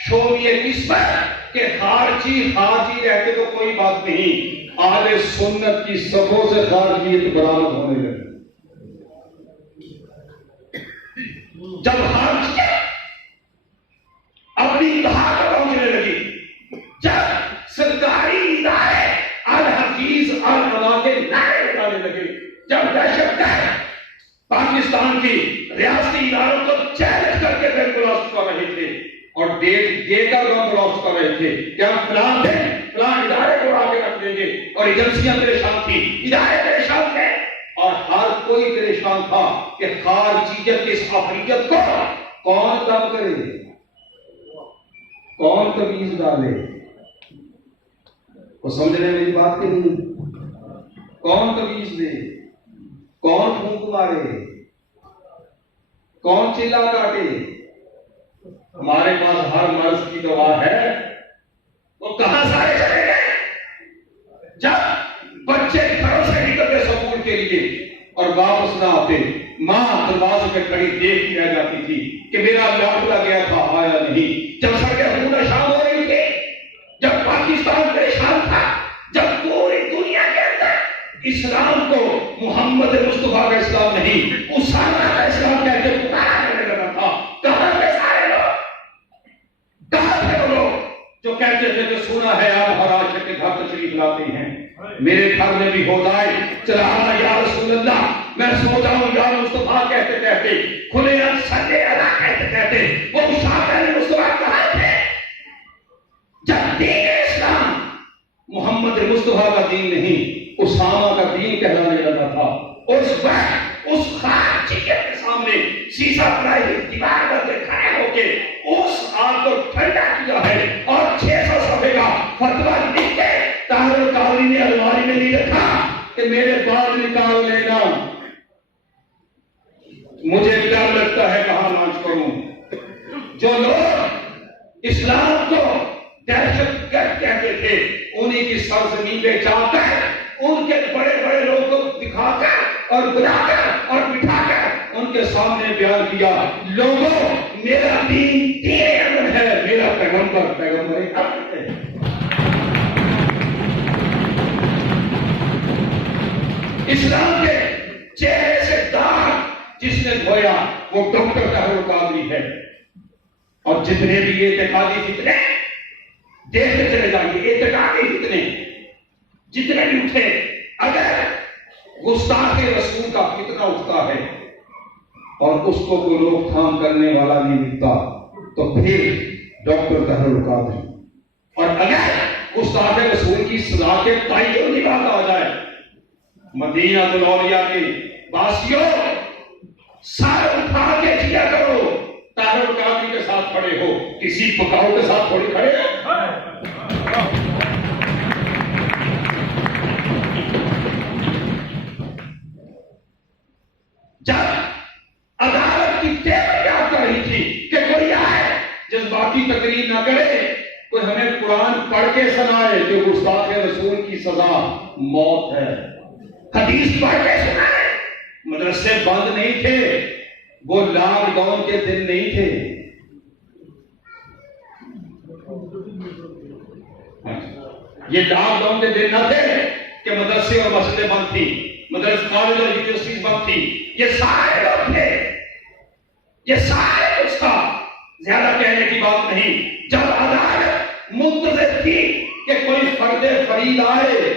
شومیت اس پر کہ خارجی رہتے تو کوئی بات نہیں، اہل سنت کی صفوں سے خارجیت برآمد ہونے لگی۔ جب خارجیت اپنی انتہا پر پہنچنے لگی، جب سرکاری ادارے الحفیظ العلماء کے نعرے لگانے لگے، جب دہشت گرد پاکستان کی ریاستی اداروں کو چیلنج کر کے بلوچ کر رہے تھے اور ڈیٹ دے کر بلوچ کر رہے تھے کہ ہم فلاں دن فلاں ادارے کو آگے رکھ دیں گے، اور ایجنسیاں پریشان تھی، ادارے پریشان تھے، اور ہر کوئی پریشان تھا کہ خارجیت کی اس آخریت کو کون کم کرے، کون تمیز ڈالے۔ وہ سمجھ رہے ہیں میری بات کہ نہیں؟ کون تمیز دے، کون پھونک مارے، کون چلا کاٹے؟ ہمارے پاس ہر مرض کی دوا ہے، وہ کہاں سارے چلے گئے؟ جب بچے گھروں سے نکلتے سکول کے لیے اور واپس نہ آتے، ماں دروازے پہ کھڑی دیکھتی رہ جاتی تھی کہ میرا لاڈلا گیا تھا آیا نہیں۔ جب سڑکیں خون شام ہو رہی تھی، جب پاکستان پریشان تھا، جب پوری دنیا کے اندر اسلام کو محمد مصطفیٰ کا اسلام نہیں اسامہ کا اسلام کہہ کے پکارا کرنے لگا تھا، کہاں تھے سارے لوگ؟ کہاں تھے وہ لوگ جو کہتے تھے کہ سنا ہے آپ ہر عاشق کے گھر تشریف لاتے ہیں، میرے گھر میں بھی ہوتا ہے چلا یا رسول اللہ، میں سوچا ہوں یا مصطفیٰ کہتے کہتے کھلے صلی اللہ کہتے کہتے وہ اسامہ نے مصطفیٰ کہاں تھے؟ جب دین اسلام محمد مصطفیٰ کا دین نہیں اسامہ کا دین کہلانے لگا تھا، اس وقت اس خارجیت کے سامنے شیشہ پڑائی دیوار پر سے کھڑے ہو کے اس آگ کو ٹھنڈا کیا ہے اور 600 صفحے کا فتویٰ لکھ کے طاہر القادری نے الماری میں نہیں رکھا کہ میرے بال نکال لینا، مجھے ڈر لگتا ہے کہاں لانچ کروں۔ جو لوگ اسلام کو دہشت گرد کہتے تھے انہیں کی سرزمین پہ جا کر ان کے بڑے بڑے لوگوں کو دکھا کر اور بلا کر اور بٹھا کر ان کے سامنے بیان کیا، لوگوں میرا دین دین امن ہے، میرا پیغمبر پیغمبر امن ہے۔ اسلام کے چہرے سے داغ جس نے دھویا وہ ڈاکٹر طاہر القادری ہے، اور جتنے بھی اعتقادی فتنے دیکھتے چلے جائیے، اعتقادی فتنے جتنے بھی اٹھے، اگر گستاخ رسول کا فتنہ اٹھتا ہے اور اس کو کوئی روک تھام کرنے والا نہیں ملتا تو پھر ڈاکٹر طاہر القادری، اور اگر گستاخ رسول کی سزا کے تعین کی بات آ جائے، مدینہ الاولیاء کے باسیوں سر اٹھا کے جیا کرو، طاہر القادری کے ساتھ کھڑے ہو، کسی پکاؤ کے ساتھ تھوڑی کھڑے ہو۔ جب کوئی ہمیں قرآن پڑھ کے سنائے کہ گستاخ رسول کی سزا موت ہے، حدیث پڑھ کے سنائے۔ مدرسے بند نہیں تھے، وہ لاک ڈاؤن کے دن نہیں تھے۔ یہ لاک ڈاؤن کے دن نہ تھے کہ مدرسے اور مسجدیں بند تھی، مدرسے کالج اور یونیورسٹیز بند تھی۔ یہ سارے لوگ تھے، یہ سارے کچھ تھا، زیادہ کہنے کی بات نہیں۔ جب عدالت منتظر تھی کہ کوئی فرد فرید آئے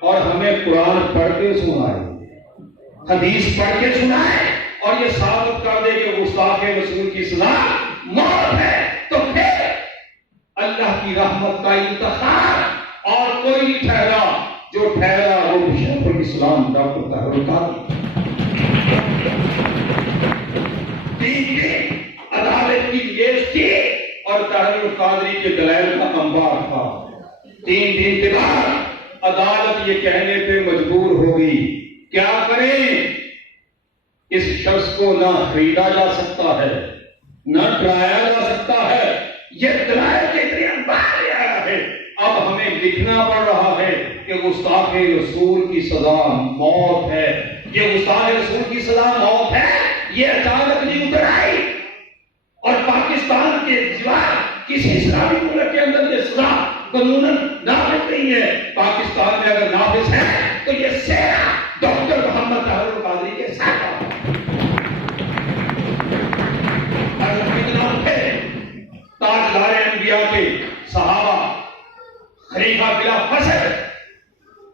اور ہمیں قرآن پڑھ کے سنائے، حدیث پڑھ کے سنائے اور یہ ثابت کر دے کہ گستاخ رسول کی سزا موت ہے، تو پھر اللہ کی رحمت کا انتخاب اور کوئی نہیں ٹھہرا، جو ٹھہرا وہ شیخ الاسلام ڈاکٹر طاہر القادری۔ عدالت کی میز تھی اور طاہر القادری کے دلائل کا انبار تھا۔ 3 دن کے بعد عدالت یہ کہنے پہ مجبور ہو گئی، کیا کریں؟ اس شخص کو نہ خریدا جا سکتا ہے، نہ ڈرایا جا سکتا ہے، یہ دلائل کے اتنے انبار لے آیا ہے، اب ہمیں لکھنا پڑ رہا ہے کہ گستاخ رسول کی سزا موت ہے۔ یہ گستاخ رسول کی سزا موت ہے، یہ اچانک نہیں اتر آئی، اور پاکستان کے سوا کسی اسلامی ملک کے اندر یہ سزا قانوناً نافذ نہیں ہے۔ پاکستان میں اگر نافذ ہے تو یہ سیرا ڈاکٹر محمد طاہر القادری کے ساتھ تاجدار انبیاء کے صحابہ، خلیفہ بلا فصل،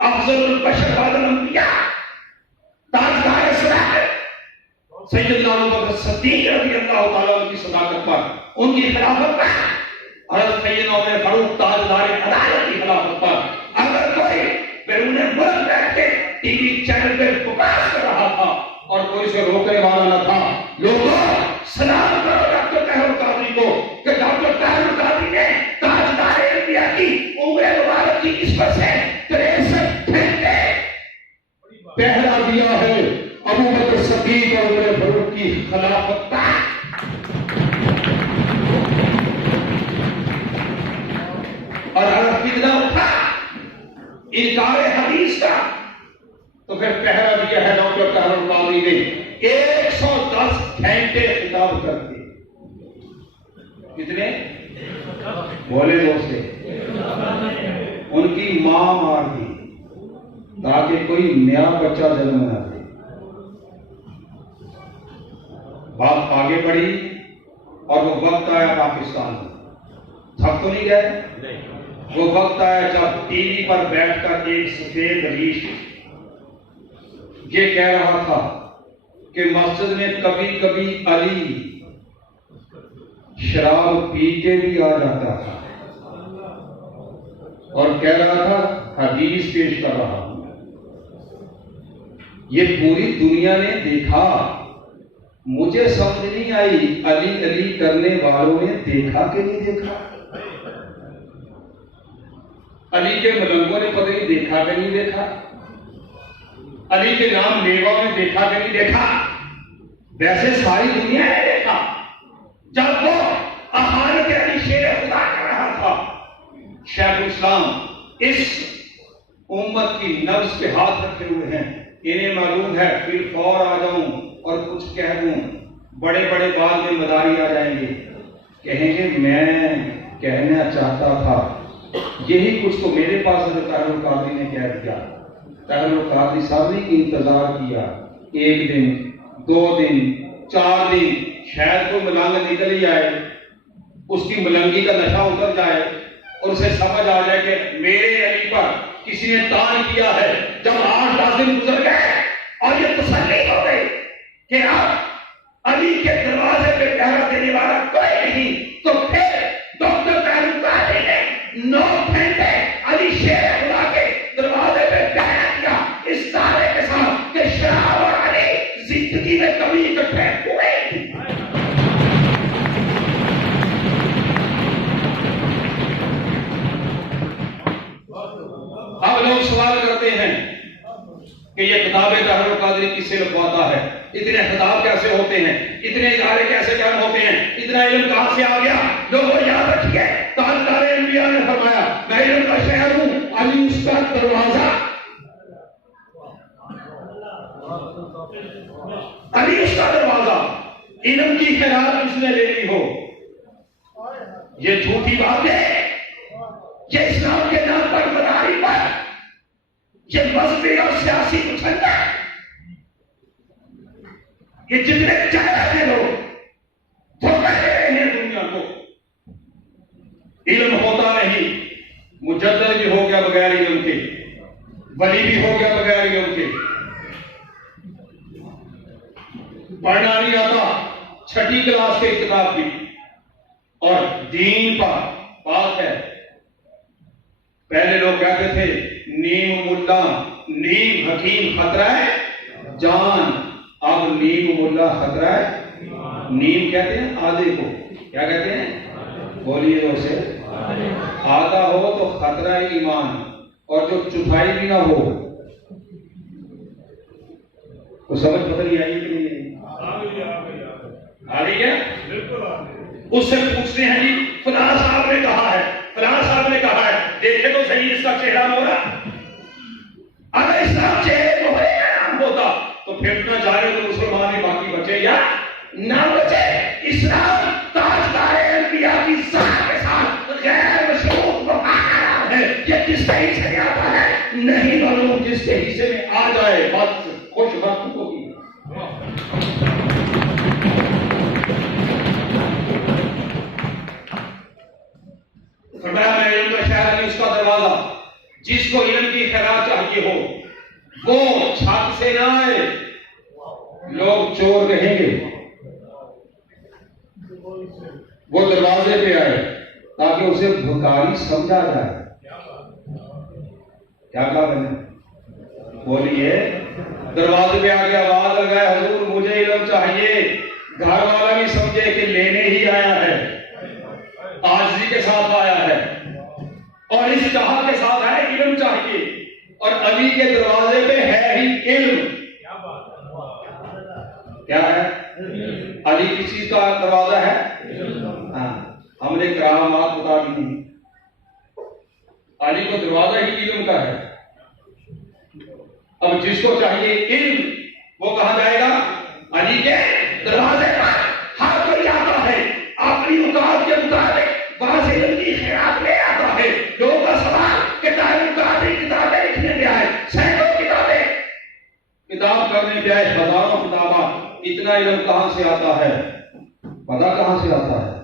افضل البشر بعد الانبیاء، تاجدار صداقت سیدنا ابوبکر صدیق رضی اللہ تعالیٰ عنہ کی صداقت پر، ان کی خلافت پر، حضرت سیدنا عمر فاروق تاجدار عدالت کی خلافت پر اگر کوئی بیرون ملک بیٹھ کے ٹی وی چینل پہ بکواس کر رہا تھا اور کوئی اسے روکنے والا نہ تھا، لوگوں سلام کرو ڈاکٹر طاہر القادری کو کہ ڈاکٹر طاہر القادری نے تاجدار انبیاء کی عمر مبارک کی نسبت سے 63 گھنٹے پہرا دیا ہے ابوبکر صدیق اور عمر فاروق کی خلافت کا۔ اور اگر فتنہ اٹھا انکار حدیث کا تو پھر پہرا دیا ہے ڈاکٹر طاہر القادری نے 110 گھنٹے خطاب کر کے۔ کتنے بولے دوستے؟ ان کی ماں مار دی تاکہ کوئی نیا بچہ جنم نہ دے۔ بات آگے بڑھی اور وہ وقت آیا پاکستان میں، تھک تو نہیں گئے؟ وہ وقت آیا جب ٹی وی پر بیٹھ کر ایک سفید ریش یہ کہہ رہا تھا کہ مسجد میں کبھی کبھی علی شراب پی کے بھی آ جاتا تھا، اور کہہ رہا تھا حدیث پیش کر رہا ہوں۔ یہ پوری دنیا نے دیکھا، مجھے سمجھ نہیں آئی علی علی کرنے والوں نے دیکھا کہ نہیں دیکھا؟ علی کے ملنگوں نے پتہ نہیں دیکھا کہ نہیں دیکھا؟ علی کے نام لیوا نے دیکھا کہ نہیں دیکھا؟ ویسے ساری دنیا نے دیکھا جب وہ احانت علی شیر خدا کر رہا تھا۔ شیخ الاسلام اس امت کی نبض پہ ہاتھ رکھے ہوئے ہیں، انہیں معلوم ہے پھر فور آ جاؤں اور کچھ کہہ دوں، بڑے بڑے بعد میں مداری آ جائیں گے، کہیں گے میں کہنا چاہتا تھا یہی کچھ تو میرے پاس حضرت طاہر القادری نے کہہ دیا۔ طاہر القادری صاحب نے انتظار کیا، 1 دن 2 دن 4 دن، شاید کوئی ملنگ نکل ہی آئے، اس کی ملنگی کا نشہ اتر جائے اور اسے سمجھ آ جائے کہ میرے علی پر کسی نے تان کیا ہے۔ جب 8 دن گزر گئے اور یہ تسلی ہو گئی کہ اب علی کے دروازے پہ پہرا دینے والا کوئی نہیں، تو پھر ڈاکٹر طاہر القادری نے 9 گھنٹے علی شیر خدا کے دروازے پہ پہرا دیا، اس دعوے کے ساتھ کہ شراب اور علی زندگی میں کبھی اکٹھے ہوئے۔ اب لوگ سوال کرتے ہیں کہ یہ خطاب طاہر القادری کس سے لکھواتا ہے؟ اتنے خطاب کیسے ہوتے ہیں؟ اتنے ادارے کیسے قائم ہوتے ہیں؟ اتنا علم کہاں سے آ گیا؟ لوگوں یاد رکھیے تاجدار انبیاء انبیاء نے فرمایا میں علم کا شہر ہوں، علی اس کا دروازہ، علی اس کا دروازہ، علم کی خیرات اس نے لے لی ہو، یہ جھوٹی بات ہے، یہ اسلام کے نام پر مداری پر یہ مذہبی اور سیاسی اچھلتا ہے، یہ جتنے چاہتے لوگ دھوکہ دے رہے ہیں دنیا کو۔ علم ہوتا نہیں، مجدد بھی ہو گیا بغیر علم کے، ولی بھی ہو گیا بغیر علم کے، پڑھنا نہیں آتا، چھٹی کلاس کے کتاب بھی، اور دین پر بات ہے۔ پہلے لوگ کہتے تھے نیم ملا نیم حکیم خطرہ ہے جان، اب نیم ملا خطرہ ہے نیم کہتے ہیں آدھے کو، کیا کہتے ہیں؟ بولیے تو اسے، آدھا ہو تو خطرہ ایمان، اور جو چوتھائی بھی نہ ہو تو سمجھ پتہ نہیں آئی کہ نہیں آ رہی ہے؟ اس سے پوچھتے ہیں جی فلاں صاحب نے کہا ہے، فلاں صاحب نے کہا ہے، دیکھے تو صحیح اس کا چہرہ مورا، اگر اسلام چہرے مورے کا نام ہوتا تو پھر نہ جانے تو مسلمان ہی باقی بچے یا نہ بچے۔ اسلام تاجدار انبیاء کی ذات کے ساتھ غیر مشروط مقام ہے، یہ کس کے حصے میں آتا ہے نہیں معلوم، جس کے حصے میں آ جائے بس خوش بخت ہوگی۔ فرمایا میں علم کا شہر علی اس کا دروازہ، جس کو علم کی خیرات چاہیے ہو وہ چھت سے نہ آئے، لوگ چور کہیں گے، وہ دروازے پہ آئے تاکہ اسے بھکاری سمجھا جائے۔ کیا کہا میں نے؟ بولیے، دروازے پہ آ کے آواز لگائے حضور مجھے علم چاہیے، گھر والا بھی سمجھے کہ لینے ہی آیا ہے، عاجزی کے ساتھ آیا ہے اور اس چاہت کے ساتھ ہے علم چاہیے، اور علی کے دروازے پہ ہے ہی علم۔ کیا ہے؟ علی کس چیز کا دروازہ ہے؟ ہاں، ہم نے کرامات بتا دی نہیں، علی کو دروازہ ہی علم کا ہے۔ اب جس کو چاہیے علم وہ کہاں جائے گا؟ علی کے دروازے پر۔ ہر کوئی آتا ہے اپنی اوقات کے مطابق، بعض علم کی خیرات لے آتا ہے۔ لوگوں کا سوال کہ کتابیں لکھنے پہ آئے، سینکڑوں کتابیں کتاب کرنے پہ آئے، ہزاروں کتابیں، اتنا علم کہاں سے آتا ہے؟ پتہ کہاں سے آتا ہے؟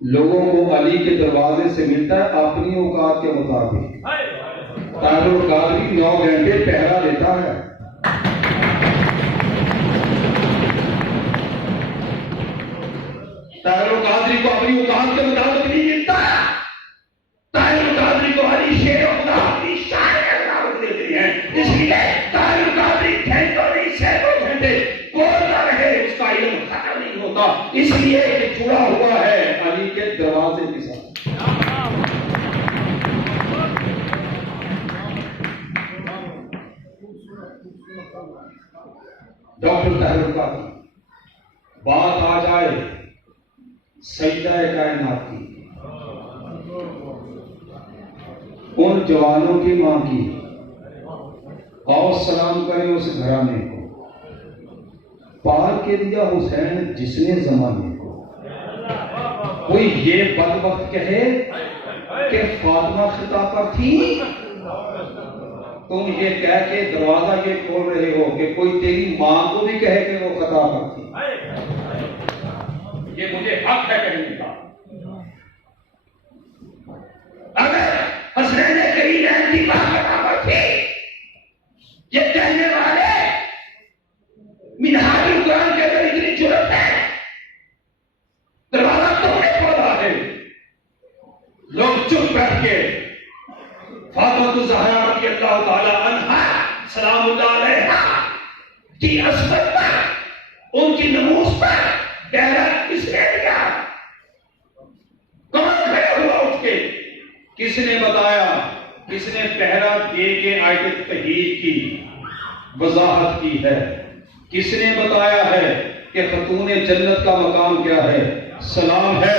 لوگوں کو علی کے دروازے سے ملتا ہے اپنی اوقات کے مطابق۔ طاہر القادری 9 گھنٹے پہرا دیتا ہے، طاہر القادری کو اپنی اوقات کے مطابق نہیں ملتا ہے۔ طاہر القادری کو علی شیر و خدا اپنی شان کے مطابق دیتے ہیں، اس لیے طاہر القادری گھنٹوں نہیں سینکڑوں گھنٹے بولتا رہے، اس کا علم ختم نہیں ہوتا، اس لیے کہ جڑا ہوا ہے علی کے دروازے کے ساتھ۔ ڈاکٹر طاہر القادری، بات آ جائے سجدہ کائنات کی، ان جوانوں کی ماں کی، اور سلام کرے اس گھرانے کو، پار کے دیا حسین جس نے زمانے کو۔ کوئی یہ بدبخت کہے کہ فاطمہ خطا پر تھی، تم یہ کہہ کے دروازہ یہ کھول رہے ہو کہ کوئی تیری ماں کو بھی کہے کہ وہ خطا پر تھی۔ یہ مجھے حق ہے کہنے کا۔ اگر حسین کریم کی ماں خطا پر تھی، یہ کہنے والے منہاج القرآن کے اندر اتنی جرأت ہے، دروازہ تو نہیں کھولا ہے، لوگ چپ بیٹھ کے فاطمہ الزہرا رضی اللہ تعالی عنہا سلام اللہ علیہا کی عصمت پر، ان کی نموز پر پہرا کس نے دیا؟ کون کھڑے ہوا اٹھ کے؟ کس نے بتایا؟ کس نے پہرا دے کے آیت تحریر کی وضاحت کی ہے؟ کس نے بتایا ہے کہ خاتون جنت کا مقام کیا ہے؟ سلام ہے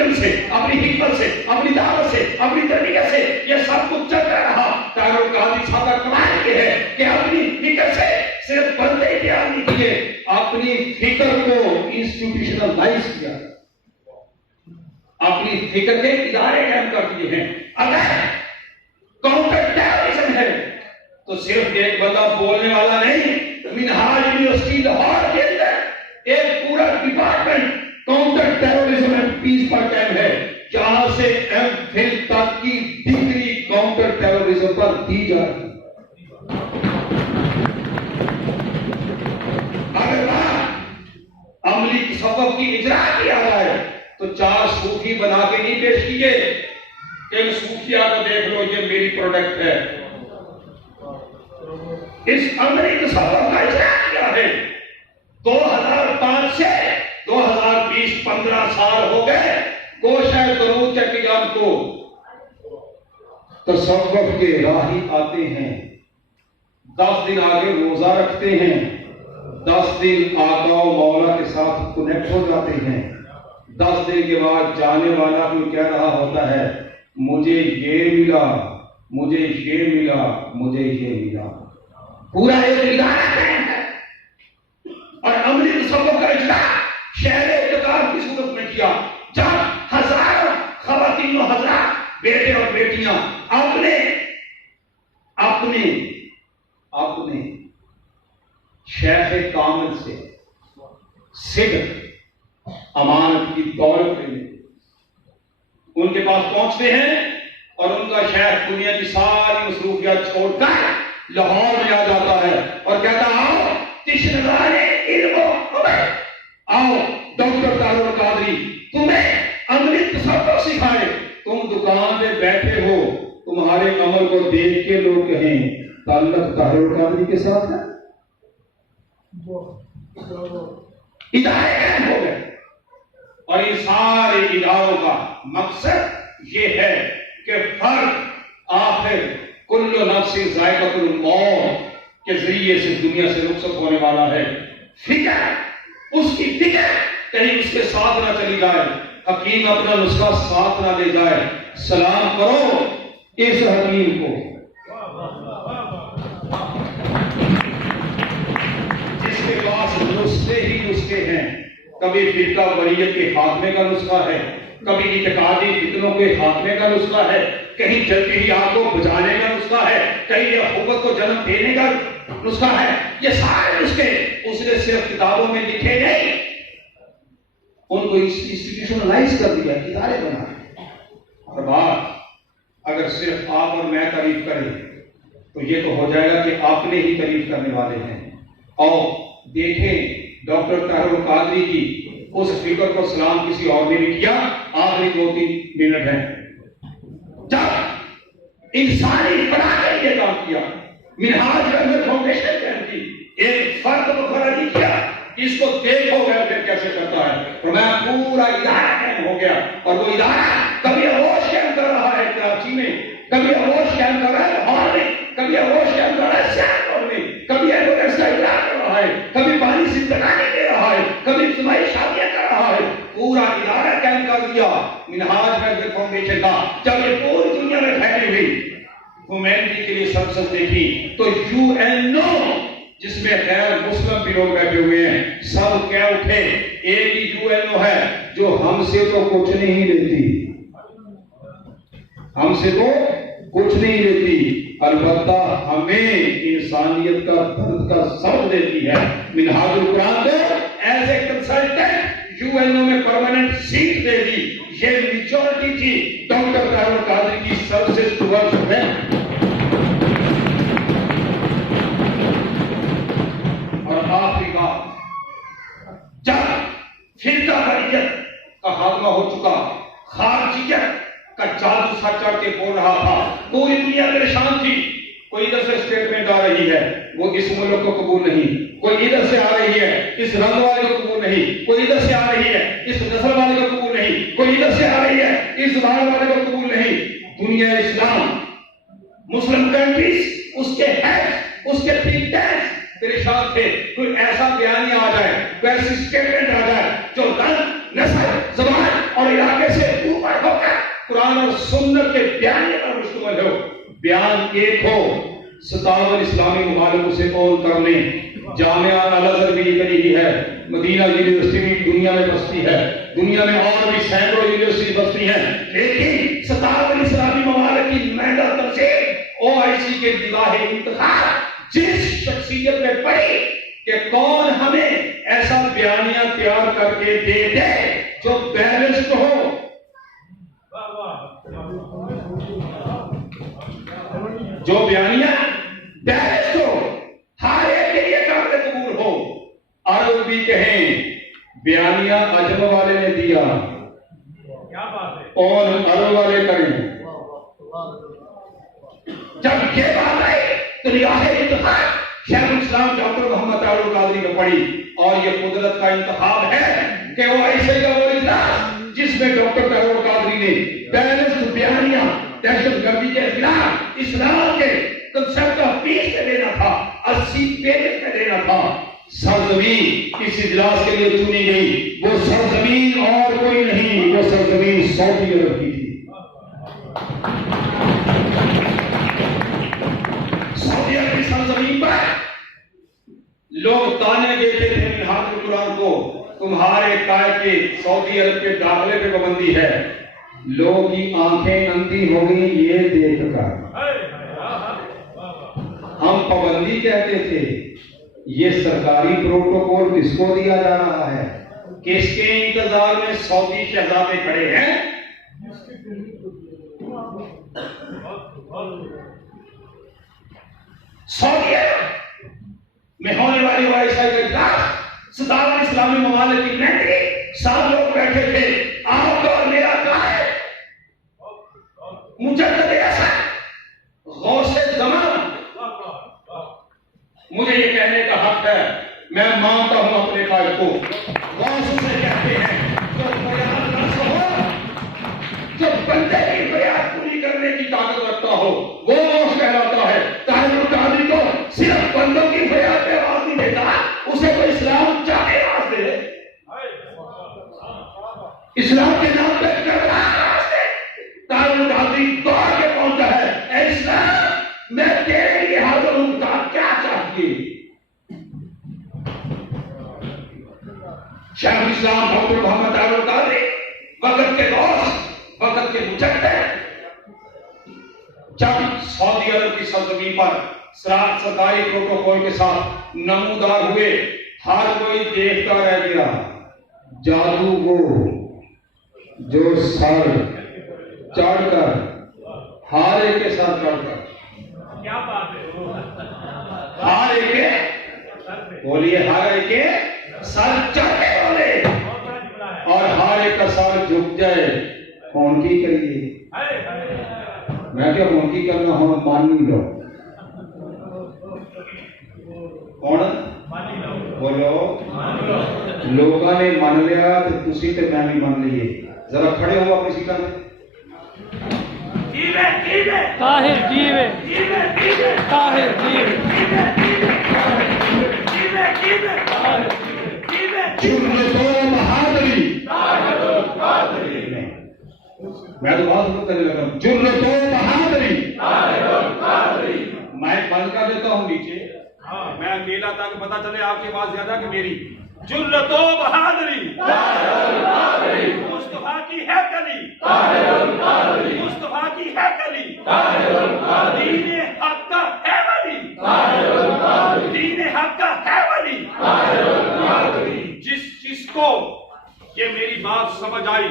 علم سے، اپنی حکمت سے، اپنی دعوت سے، اپنی تربیت سے یہ سب کچھ چلتا رہا۔ طاہر القادری صاحب کا کمال یہ ہے کہ اپنی فکر سے صرف بندے تیار نہیں کیے، اپنی فکر کو انسٹیٹیوشنلائز کیا، اپنی فکر کے ادارے قائم کر دیے ہیں۔ اگر کاؤنٹر ٹیررزم ہے تو صرف ایک بندہ بولنے والا نہیں، منہاج یونیورسٹی لاہور کے اندر ایک پورا department counter terrorism and peace پر قائم ہے، جہاں سے ایم فل تک کی ڈگری کاؤنٹر ٹیررزم پر دی جا رہی ہے۔ اگر بات عملی تصوف کی اجرا کیا جائے تو 4 صوفی بنا کے نہیں پیش کیے کہ ان صوفیہ کو دیکھ لو یہ میری پروڈکٹ ہے۔ اس عملی تصوف کا اجرا کیا ہے 2005 سے 2020 15 سال ہو گئے گوشہ درود کے قیام کو تصوف کے راہی آتے ہیں، 10 دن آگے روزہ رکھتے ہیں، 10 دن آقا و مولا کے ساتھ کنیکٹ ہو جاتے ہیں، 10 دن کے بعد جانے والا کوئی کہہ رہا ہوتا ہے مجھے یہ ملا، مجھے یہ ملا، مجھے یہ ملا۔ پورا ایک ادارہ ہے اور عملی تصوف کا اجرا شہر اعتکاف کی صورت میں کیا، جب ہزاروں خواتین و حضرات، بیٹے اور بیٹیاں اپنے شیخ کامل سے صدق امانت کی دولت لینے ان کے پاس پہنچتے ہیں اور ان کا شیخ دنیا کی ساری مصروفیات چھوڑ کر لاہور میں آ جاتا ہے اور کہتا آؤ تشنگان علم و عمل، آؤ ڈاکٹر طاہر القادری تمہیں عملی تصوف سکھائے۔ تم دکان پہ بیٹھے ہو، تمہارے عمل کو دیکھ کے لوگ کہیں تعلق طاہر القادری کے ساتھ ہے۔ ادارے قائم ہو گئے اور ان سارے اداروں کا مقصد یہ ہے کہ فرد آخر کل نفس ذائقۃ الموت کے ذریعے سے دنیا سے رخصت ہونے والا ہے۔ فکر، اس کی فکر کہیں اس کے ساتھ نہ چلی جائے، حکیم اپنا نسخہ ساتھ نہ لے جائے۔ سلام کرو اس حکیم کو جس کے پاس نسخے ہی نسخے ہیں۔ کبھی فرقہ وریت کے خاتمے کا نسخہ ہے، کبھی اعتقادی فتنوں کے خاتمے کا نسخہ ہے، کہیں جلتی ہوئی آگ کو بجھانے کا نسخہ ہے، کہیں اخوت کو جنم دینے کا نسخہ ہے۔ یہ سارے نسخے اس نے صرف کتابوں میں لکھے نہیں، ان کو انسٹیٹیوشنلائز کر دیا، ادارے بنا۔ اور بات اگر صرف آپ اور میں تعریف کریں تو یہ تو ہو جائے گا کہ آپ نے ہی تعریف کرنے والے ہیں۔ اور دیکھیں ڈاکٹر طاہر القادری کی اس فکر کو سلام کسی اور نے بھی کیا۔ آخری 2-3 منٹ ہیں۔ جب انسانی فلاح کے لیے کام کیا، منہاج رحمت فاؤنڈیشن قائم کی، ایک فرد کو کھڑا نہیں کیا، اس کو دیکھو گیا پھر کیسے کرتا ہے، فرمایا پورا ادارہ قائم ہو گیا۔ اور وہ ادارہ کبھی اغوش قائم کر رہا ہے کراچی میں، کبھی اغوش قائم کر رہا ہے لاہور میں، کبھی اغوش قائم کر رہا ہے سیالکوٹ میں، کبھی ایمبولینس کا اجرا کر رہا ہے، کبھی پانی زندگانی دے رہا ہے، کبھی اجتماعی شادیاں کر رہا ہے۔ پورا ادارہ قائم کر دیا منہاج رحمت فاؤنڈیشن کا۔ جب یہ پوری دنیا میں پھیلی ہوئی ہیومینٹی کے لیے سرسز دیکھی تو UNO جس میں غیر مسلم بھی لوگ بیٹھے ہوئے ہیں، سب کیا اٹھے ایک ہی UNO ہے جو ہم سے تو کچھ نہیں لیتی، ہم سے تو کچھ نہیں لیتی، البتہ ہمیں انسانیت کا درد کا سبق دیتی ہے۔ منہاج القرآن کو ایز اے کنسلٹنٹ UNO میں پرماننٹ سیٹ دے دی۔ یہ میجورٹی تھی ڈاکٹر طاہر القادری کی سروسز ٹوورڈز ہیومینٹی۔ اور آخری بات، جب فرقہ وریت کا خاتمہ ہو چکا، خارجیت کا جادو سا چڑھ کے بول رہا تھا، پوری دنیا پریشان تھی۔ کوئی ادھر سے اسٹیٹمنٹ آ رہی ہے وہ اس ملک کو قبول نہیں، کوئی ادھر سے آ رہی ہے اس رنگ والے کو قبول نہیں، کوئی ادھر سے آ رہی ہے اس نسل والے کو قبول نہیں، کوئی ادھر سے آ رہی ہے اس زبان والے کو قبول نہیں۔ دنیا اسلام، مسلم کنٹریز، اس کے ہیڈ، اس کے تھنک ٹینکس پریشان تھے۔ کوئی ایسا بیانیہ آ جائے، کوئی ایسی اسٹیٹمنٹ آ جائے جو رنگ، نسل، زبان اور علاقے سے اوپر ہو کر قرآن اور سنت کے بیان پر مشتمل ہو. بیان ایک ہو 57 اسلامی ممالک اسے اون کر لیں. جامعہ الازہر بھی کری ہی ہے, مدینہ یونیورسٹی بھی دنیا میں بستی ہے, دنیا میں اور بھی سینکڑوں یونیورسٹی بستی ہیں, لیکن 57 اسلامی ممالک کی نمائندہ تنظیم OIC کے نگاہ انتخاب جس شخصیت میں پڑی کہ کون ہمیں ایسا بیانیہ تیار کر کے دے دے جو بیلنسڈ ہو, جو بیانیہ بیلنسڈ ہو, ہر ایک کے لیے قابل قبول ہو. عرب بھی کہیں بیانیہ عجم والے نے دیا اور عرب والے کریں. جب یہ بات آئی تو نگاہ انتخاب شیخ الاسلام ڈاکٹر محمد طاہر القادری کا پڑی, اور یہ قدرت کا انتخاب ہے کہ وہ ایسے کا وہ اجلاس جس میں ڈاکٹر طاہر القادری نے بیلنسڈ بیانیہ دہشت گردی کے خلاف اسلام کے کنسپٹ کا 20 میں دینا تھا, 80 پیجز میں دینا تھا. سرزمین اس اجلاس کے لیے چنی گئی, وہ سرزمین اور کوئی نہیں, وہ سرزمین سعودی عرب کی تھی. سعودی عرب کی سرزمین پر لوگ تانے دیتے تھے منہاج القرآن کو, تمہارے قائد کے سعودی عرب کے داخلے پہ پابندی ہے. لوگوں کی آنکھیں اندھی ہو گئی یہ دیکھ کر. ہم پابندی کہتے تھے, یہ سرکاری پروٹوکول کس کو دیا جا رہا ہے, کس کے انتظار میں سعودی شہزادے کھڑے ہیں. سعودی عرب میں ہونے والی OIC کا اجلاس 57 اسلامی ممالک کی نمائندگی 7 لوگ بیٹھے تھے. آپ کا اور میرا قائد مجدد احسن غوث زمان, مجھے یہ کہنے کا حق ہے, میں مانتا ہوں اپنے قائد کو. غوث سے کہتے ہیں جو فریاد نہ ہو, جو بندے کی فریاد پوری کرنے کی طاقت رکھتا ہو وہ غوث کہلاتا ہے. طاہر القادری کو صرف بندوں کی فریاد پہ آواز نہیں دیتا, اسے تو اسلام چاہے آواز دے, اسلام کے نام پہ آواز دے. طاہر القادری دوڑ کے پہنچا ہے, اے اسلام میں تیرے لیے حاضر ہوں, کیا چاہیے. شیخ الاسلام ڈاکٹر محمد طاہر القادری وقت کے دوست, وقت کے مجدد, جب سعودی عرب کی سرزمین پر سرکاری پروٹوکول کے ساتھ نمودار ہوئے, ہر کوئی دیکھتا رہ گیا. جادو وہ جو سر چڑھ کر ہر ایک کے ساتھ چڑھ کر, کیا بات ہے, ہر ایک کے بولیے, ہر ایک کے سر چڑھے والے, اور ہر ایک کا سر جھک جائے. کون کی کریے, میں کیا کون کی کرنا ہوں, مان نہیں لو. کون بولو, لوگوں نے مان لیا تو تسی تے میں بھی مان لیے. ذرا کھڑے ہو آپ کسی کا طاہر جیوے, طاہر جیوے, جرت و بہادری, میں تو بات سنت کرنے لگا. جرت و بہادری, میں بند کر دیتا ہوں نیچے, میں اکیلا تاکہ پتا چلے آپ کی آواز زیادہ کہ میری. جرت و بہادری, مصطفیٰ کی ہے کلی, مصطفیٰ کی ہے کلی, دین حق کا ہے ولی, دین حق کا ہے ولی. جس کو یہ میری بات سمجھ آئی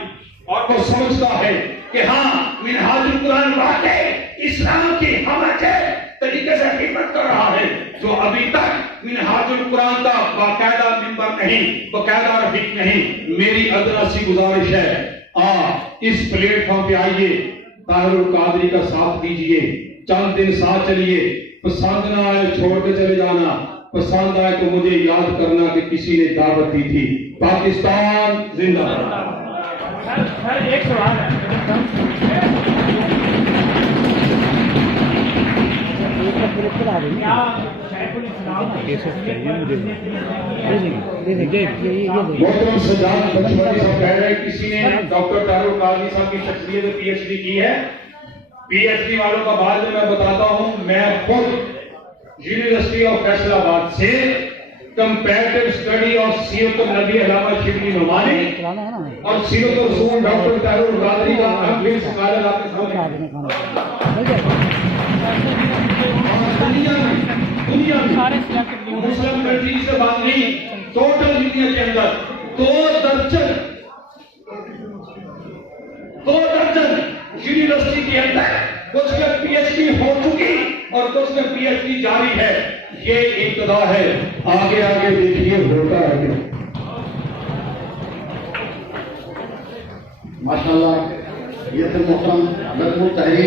اور وہ سمجھتا ہے کہ ہاں منہاج القرآن واقعی اسلام کی ہم اچھے طریقے سے خدمت کر رہا ہے, جو ابھی تک منہاج القرآن کا باقاعدہ ممبر نہیں, باقاعدہ رفیق نہیں, میری ادنا سی گزارش ہے, اس پلیٹ فارم پہ آئیے, طاہر القادری کا ساتھ دیجئے, چند دن ساتھ چلیے, پسند نہ آئے چھوڑ کے چلے جانا, پسند آئے تو مجھے یاد کرنا کہ کسی نے دعوت دی تھی. پاکستان زندہ باد. ایک سوال ہے, کیا شیخ الاسلام محترم سجاد بچوانی صاحب کہہ رہے ہیں کسی نے ڈاکٹر طاہر قاضی صاحب کی شخصیت میں پی ایچ ڈی کی ہے. پی ایچ ڈی والوں کا بعد میں بتاتا ہوں. میں خود یونیورسٹی آف فیصل آباد سے کمپیریٹو اسٹڈی آف سیرت النبی علامہ شبلی نعمانی اور سیرت الرسول ڈاکٹر طاہر القادری کا ایم فل اسکالر آپ کے سامنے. دنیا میں مسلم کنٹریز سے بات نہیں, ٹوٹل دنیا کے اندر 2 درجن یونیورسٹی کے اندر کچھ میں پی ایچ ڈی ہو چکی اور کچھ میں پی ایچ ڈی جاری ہے. یہ ابتدا ہے, آگے آگے دیکھیے ہوتا ہے. ماشاءاللہ یہ تھے محترم نظم التحریر